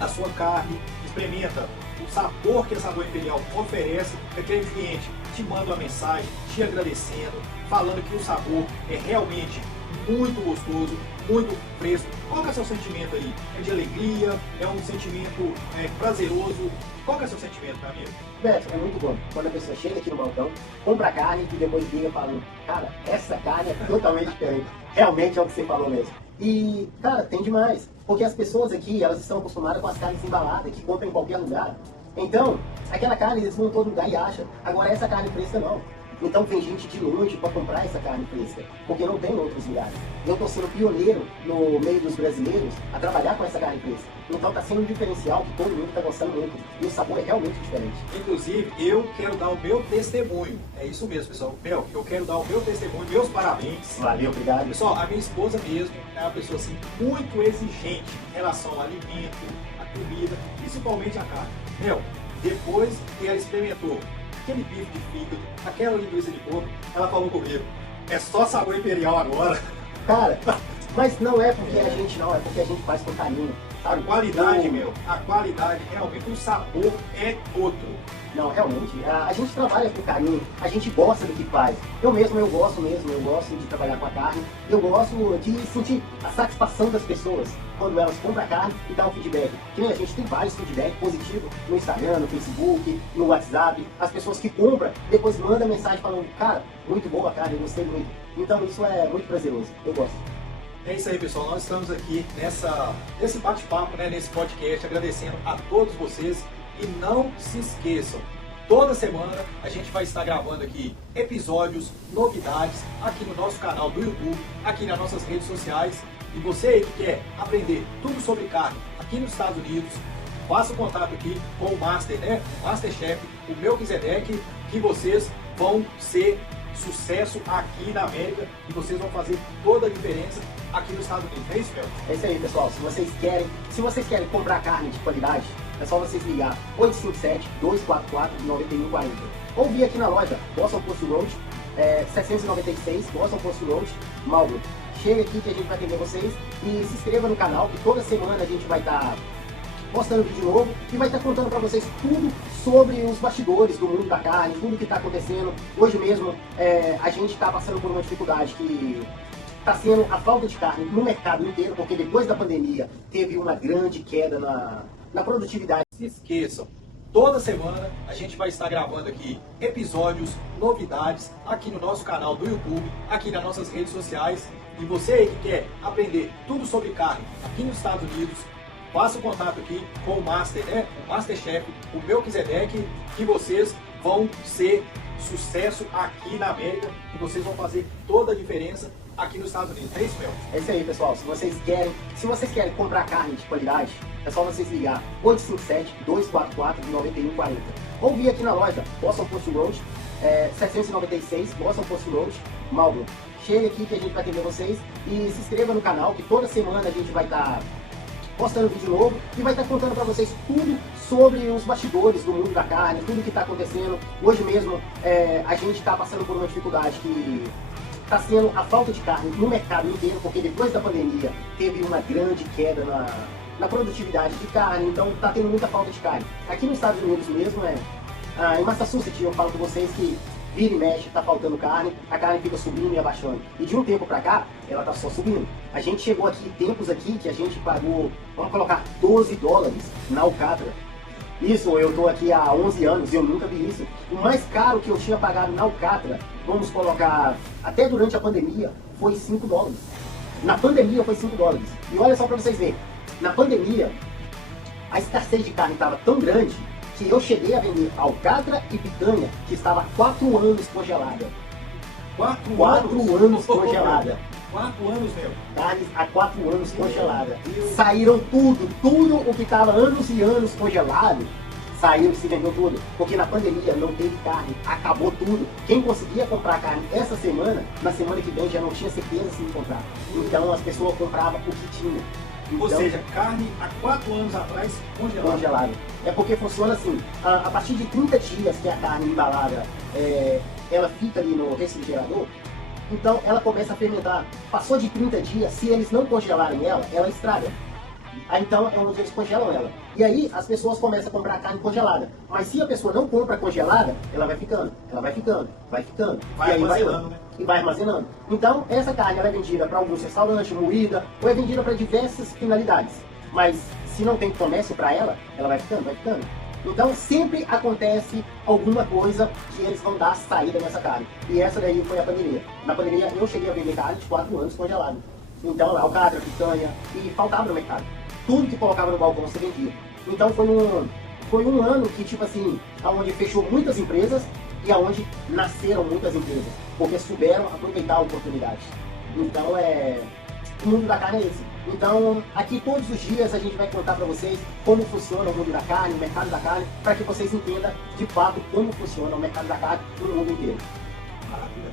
a sua carne, experimenta o sabor que a Sabor Imperial oferece, aquele cliente te manda uma mensagem, te agradecendo, falando que o sabor é realmente muito gostoso, muito fresco. Qual que é o seu sentimento aí? É de alegria? É um sentimento prazeroso? Qual que é o seu sentimento, meu amigo? Beto, é muito bom. Quando a pessoa chega aqui no balcão, compra a carne e depois liga falando, cara, essa carne é totalmente diferente. Realmente é o que você falou mesmo. E, cara, tem demais. Porque as pessoas aqui, elas estão acostumadas com as carnes embaladas, que compram em qualquer lugar. Então, aquela carne eles vão em todo lugar e acham. Agora, essa carne fresca não. Então, vem gente de longe para comprar essa carne fresca, porque não tem em outros lugares. Eu estou sendo pioneiro no meio dos brasileiros a trabalhar com essa carne fresca. Então, está sendo um diferencial que todo mundo está gostando muito. E o sabor é realmente diferente. Inclusive, eu quero dar o meu testemunho. É isso mesmo, pessoal. Meu, eu quero dar o meu testemunho, meus parabéns. Valeu, obrigado. Pessoal, a minha esposa mesmo é uma pessoa assim, muito exigente em relação ao alimento, à comida, principalmente a carne. Meu, depois que ela experimentou aquele bife de fígado, aquela linguiça de porco, ela falou comigo, é só Sabor Imperial agora. Cara, mas não é porque a gente não, é porque a gente faz com carinho. A qualidade, meu, a qualidade, realmente, o sabor é outro. Não, realmente, a gente trabalha com carinho, a gente gosta do que faz. Eu gosto de trabalhar com a carne, eu gosto de sentir a satisfação das pessoas quando elas compram a carne e dão um feedback. Que nem a gente tem vários feedbacks positivos no Instagram, no Facebook, no WhatsApp. As pessoas que compram depois mandam mensagem falando, cara, muito boa a carne, eu gostei muito. Então isso é muito prazeroso, eu gosto. É isso aí, pessoal. Nós estamos aqui nesse bate-papo, nesse podcast, agradecendo a todos vocês. E não se esqueçam, toda semana a gente vai estar gravando aqui episódios, novidades, aqui no nosso canal do YouTube, aqui nas nossas redes sociais. E você aí que quer aprender tudo sobre carne aqui nos Estados Unidos, faça contato aqui com o Master, o Masterchef, o Melquisedeque, que vocês vão ser sucesso aqui na América e vocês vão fazer toda a diferença aqui nos Estados Unidos. É isso, Mel? É isso aí, pessoal. Se vocês querem comprar carne de qualidade, é só vocês ligar 857-244-9140. Ou vir aqui na loja Boston Post Road, 796 Boston Post Road, Marlboro. Chega aqui que a gente vai atender vocês e se inscreva no canal, que toda semana a gente vai estar postando vídeo novo e vai estar contando para vocês tudo sobre os bastidores do mundo da carne, tudo que está acontecendo. Hoje mesmo a gente está passando por uma dificuldade que está sendo a falta de carne no mercado inteiro, porque depois da pandemia teve uma grande queda na produtividade. Se esqueçam, toda semana a gente vai estar gravando aqui episódios, novidades, aqui no nosso canal do YouTube, aqui nas nossas redes sociais. E você aí que quer aprender tudo sobre carne aqui nos Estados Unidos, faça o contato aqui com o Master, o Masterchef, o Melquisedeque, que vocês vão ser sucesso aqui na América e vocês vão fazer toda a diferença aqui nos Estados Unidos. É isso, Mel? É isso aí, pessoal. Se vocês querem comprar carne de qualidade, é só vocês ligar 857-244-9140. Ou vir aqui na loja Boston Post Road, 796 Boston Post Road, Marlboro. Chega aqui que a gente vai atender vocês e se inscreva no canal, que toda semana a gente vai estar postando vídeo novo e vai estar contando para vocês tudo sobre os bastidores do mundo da carne, tudo que está acontecendo. Hoje mesmo a gente está passando por uma dificuldade que está sendo a falta de carne no mercado inteiro, porque depois da pandemia teve uma grande queda na produtividade de carne, então está tendo muita falta de carne. Aqui nos Estados Unidos mesmo, em Massachusetts, eu falo com vocês que vira e mexe, está faltando carne, a carne fica subindo e abaixando. E de um tempo para cá, ela está só subindo. A gente chegou aqui, tempos aqui, que a gente pagou, vamos colocar, $12 na alcatra. Isso, eu estou aqui há 11 anos e eu nunca vi isso. O mais caro que eu tinha pagado na alcatra, vamos colocar, até durante a pandemia, foi $5. Na pandemia foi $5. E olha só para vocês verem, na pandemia, a escassez de carne estava tão grande que eu cheguei a vender alcatra e picanha, que estava há 4 anos congelada. 4 anos congelada. 4 anos, meu. Carnes há 4 anos congelada. Saíram tudo o que estava anos e anos congelado, saiu, se vendeu tudo, porque na pandemia não teve carne, acabou tudo. Quem conseguia comprar carne essa semana, na semana que vem já não tinha certeza se ia comprar. Então as pessoas compravam o que tinha. Então, ou seja, carne há 4 anos atrás congelada. É porque funciona assim, a partir de 30 dias que a carne embalada, ela fica ali no refrigerador, então ela começa a fermentar. Passou de 30 dias, se eles não congelarem ela estraga. Aí então é onde eles congelam ela. E aí as pessoas começam a comprar a carne congelada. Mas se a pessoa não compra congelada, ela vai ficando. Vai armazenando, né? E vai armazenando. Então essa carne ela é vendida para alguns restaurantes, moída, ou é vendida para diversas finalidades. Mas se não tem comércio para ela vai ficando. Então sempre acontece alguma coisa que eles vão dar saída nessa carne. E essa daí foi a pandemia. Na pandemia eu cheguei a vender carne de 4 anos congelada. Então alcatra, picanha, e faltava no mercado. Tudo que colocava no balcão você vendia. Então foi um ano que, tipo assim, onde fechou muitas empresas e aonde nasceram muitas empresas, porque souberam aproveitar a oportunidade. Então o mundo da carne é esse. Então aqui todos os dias a gente vai contar para vocês como funciona o mundo da carne, o mercado da carne, para que vocês entendam de fato como funciona o mercado da carne no mundo inteiro. Maravilha.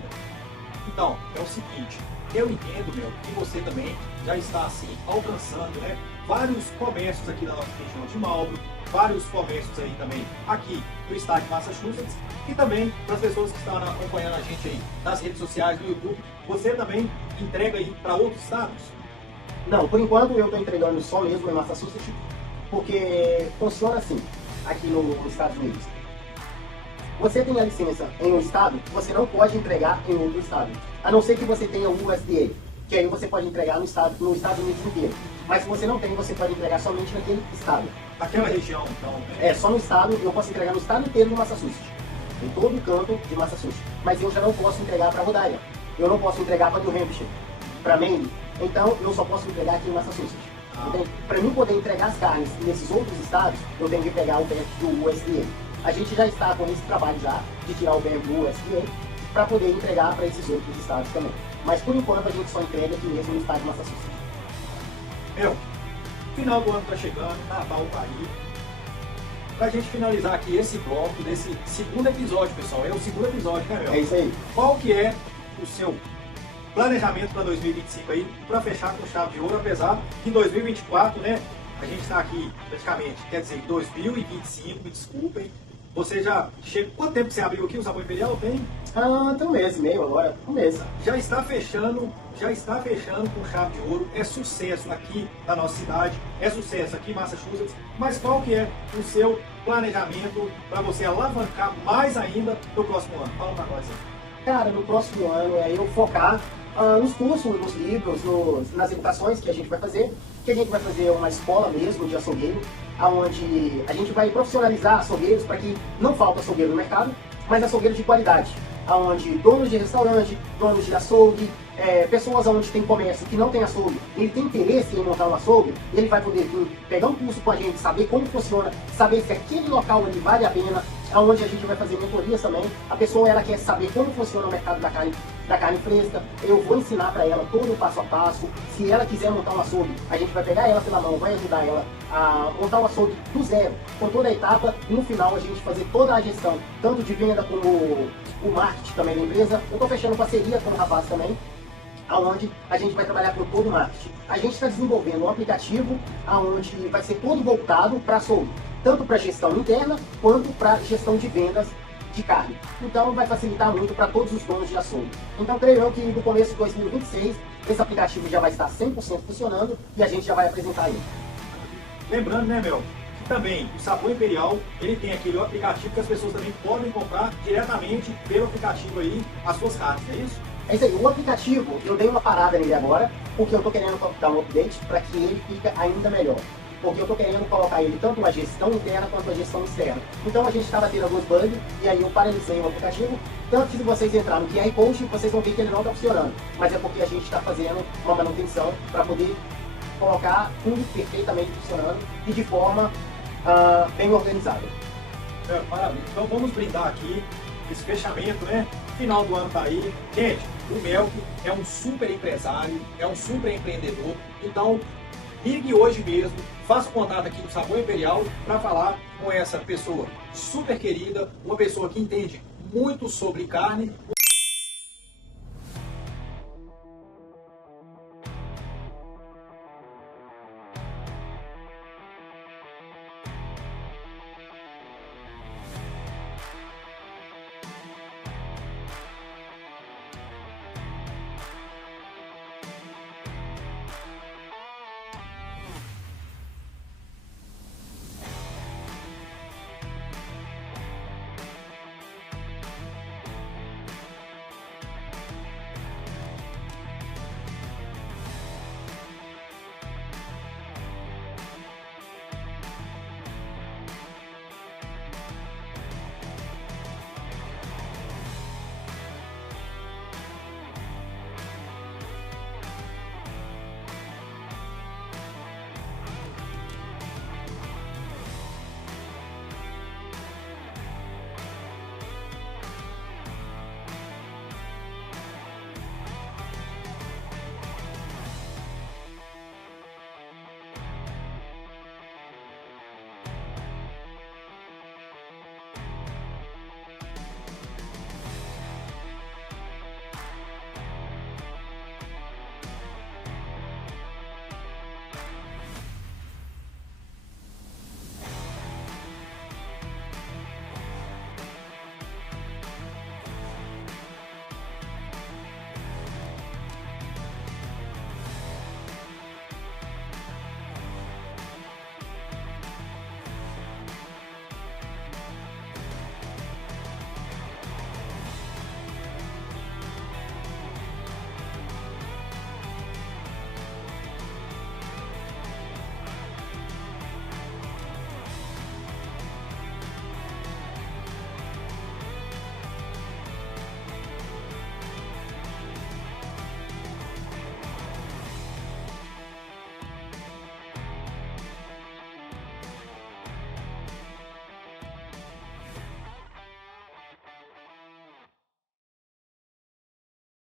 Então, é o seguinte, eu entendo, meu, que você também já está assim alcançando, né, vários comércios aqui da nossa região de Marlborough, vários comércios aí também aqui do estado de Massachusetts, e também para as pessoas que estão acompanhando a gente aí nas redes sociais, no YouTube, você também entrega aí para outros estados? Não, por enquanto eu estou entregando só mesmo em Massachusetts, porque funciona assim, aqui nos Estados Unidos. Você tem a licença em um estado, você não pode entregar em outro estado, a não ser que você tenha o USDA, que aí você pode entregar nos Estados Unidos inteiro. Mas se você não tem, você pode entregar somente naquele estado. Naquela região, então? Né? É, só no estado, eu posso entregar no estado inteiro de Massachusetts. Em todo o canto de Massachusetts. Mas eu já não posso entregar para Rhode Island. Eu não posso entregar para New Hampshire, para Maine. Então, eu só posso entregar aqui em Massachusetts. Então, para mim poder entregar as carnes nesses outros estados, eu tenho que pegar o BF do USDA. A gente já está com esse trabalho já, de tirar o BF do USDA, para poder entregar para esses outros estados também. Mas por enquanto a gente só entrega aqui mesmo no estado de Massachusetts. Final do ano está chegando, Natal tá aí. Pra gente finalizar aqui esse bloco desse segundo episódio, pessoal. É o segundo episódio, né, Mel? É isso aí. Qual que é o seu planejamento para 2025 aí, para fechar com chave de ouro, apesar que em 2024, né, a gente está aqui praticamente, quer dizer, em 2025, me desculpem, você já chega... Quanto tempo você abriu aqui o Sabor Imperial? Tem? Tem um mês e meio agora, um mês. Já está fechando com chave de ouro, é sucesso aqui na nossa cidade, é sucesso aqui em Massachusetts, mas qual que é o seu planejamento para você alavancar mais ainda no próximo ano? Fala para nós aí. Cara, no próximo ano é eu focar nos cursos, nos livros, nas educações que a gente vai fazer, que a gente vai fazer uma escola mesmo de açougueiro, onde a gente vai profissionalizar açougueiros para que não falte açougueiro no mercado, mas açougueiro de qualidade, onde donos de restaurante, donos de açougue, pessoas onde tem comércio que não tem açougue, ele tem interesse em montar um açougue, ele vai poder vir pegar um curso com a gente, saber como funciona, saber se aquele local ali vale a pena, onde a gente vai fazer mentorias também. A pessoa ela quer saber como funciona o mercado da carne fresca, eu vou ensinar para ela todo o passo a passo. Se ela quiser montar um açougue, a gente vai pegar ela pela mão, vai ajudar ela a montar um açougue do zero, com toda a etapa, e no final a gente fazer toda a gestão, tanto de venda como o marketing também da empresa. Eu estou fechando parceria com o rapaz também, onde a gente vai trabalhar com todo o marketing. A gente está desenvolvendo um aplicativo onde vai ser todo voltado para açougue, tanto para gestão interna quanto para gestão de vendas de carne. Então vai facilitar muito para todos os donos de açougue. Então creio eu que no começo de 2026 esse aplicativo já vai estar 100% funcionando e a gente já vai apresentar ele. Lembrando, né, Mel, que também o Sabor Imperial, ele tem aquele aplicativo que as pessoas também podem comprar diretamente pelo aplicativo aí as suas carnes, é isso? É isso aí, o aplicativo eu dei uma parada nele agora, porque eu estou querendo dar um update para que ele fique ainda melhor. Porque eu estou querendo colocar ele tanto a gestão interna quanto a gestão externa. Então a gente estava tendo alguns bugs e aí eu paralisei o aplicativo. Tanto que se vocês entrarem no QR Code, vocês vão ver que ele não está funcionando. Mas é porque a gente está fazendo uma manutenção para poder colocar tudo perfeitamente funcionando e de forma bem organizada. Maravilha. Então vamos brindar aqui esse fechamento, né? Final do ano tá aí. Gente, o Melk é um super empresário, é um super empreendedor. Então, ligue hoje mesmo, faça contato aqui do Sabor Imperial para falar com essa pessoa super querida, uma pessoa que entende muito sobre carne.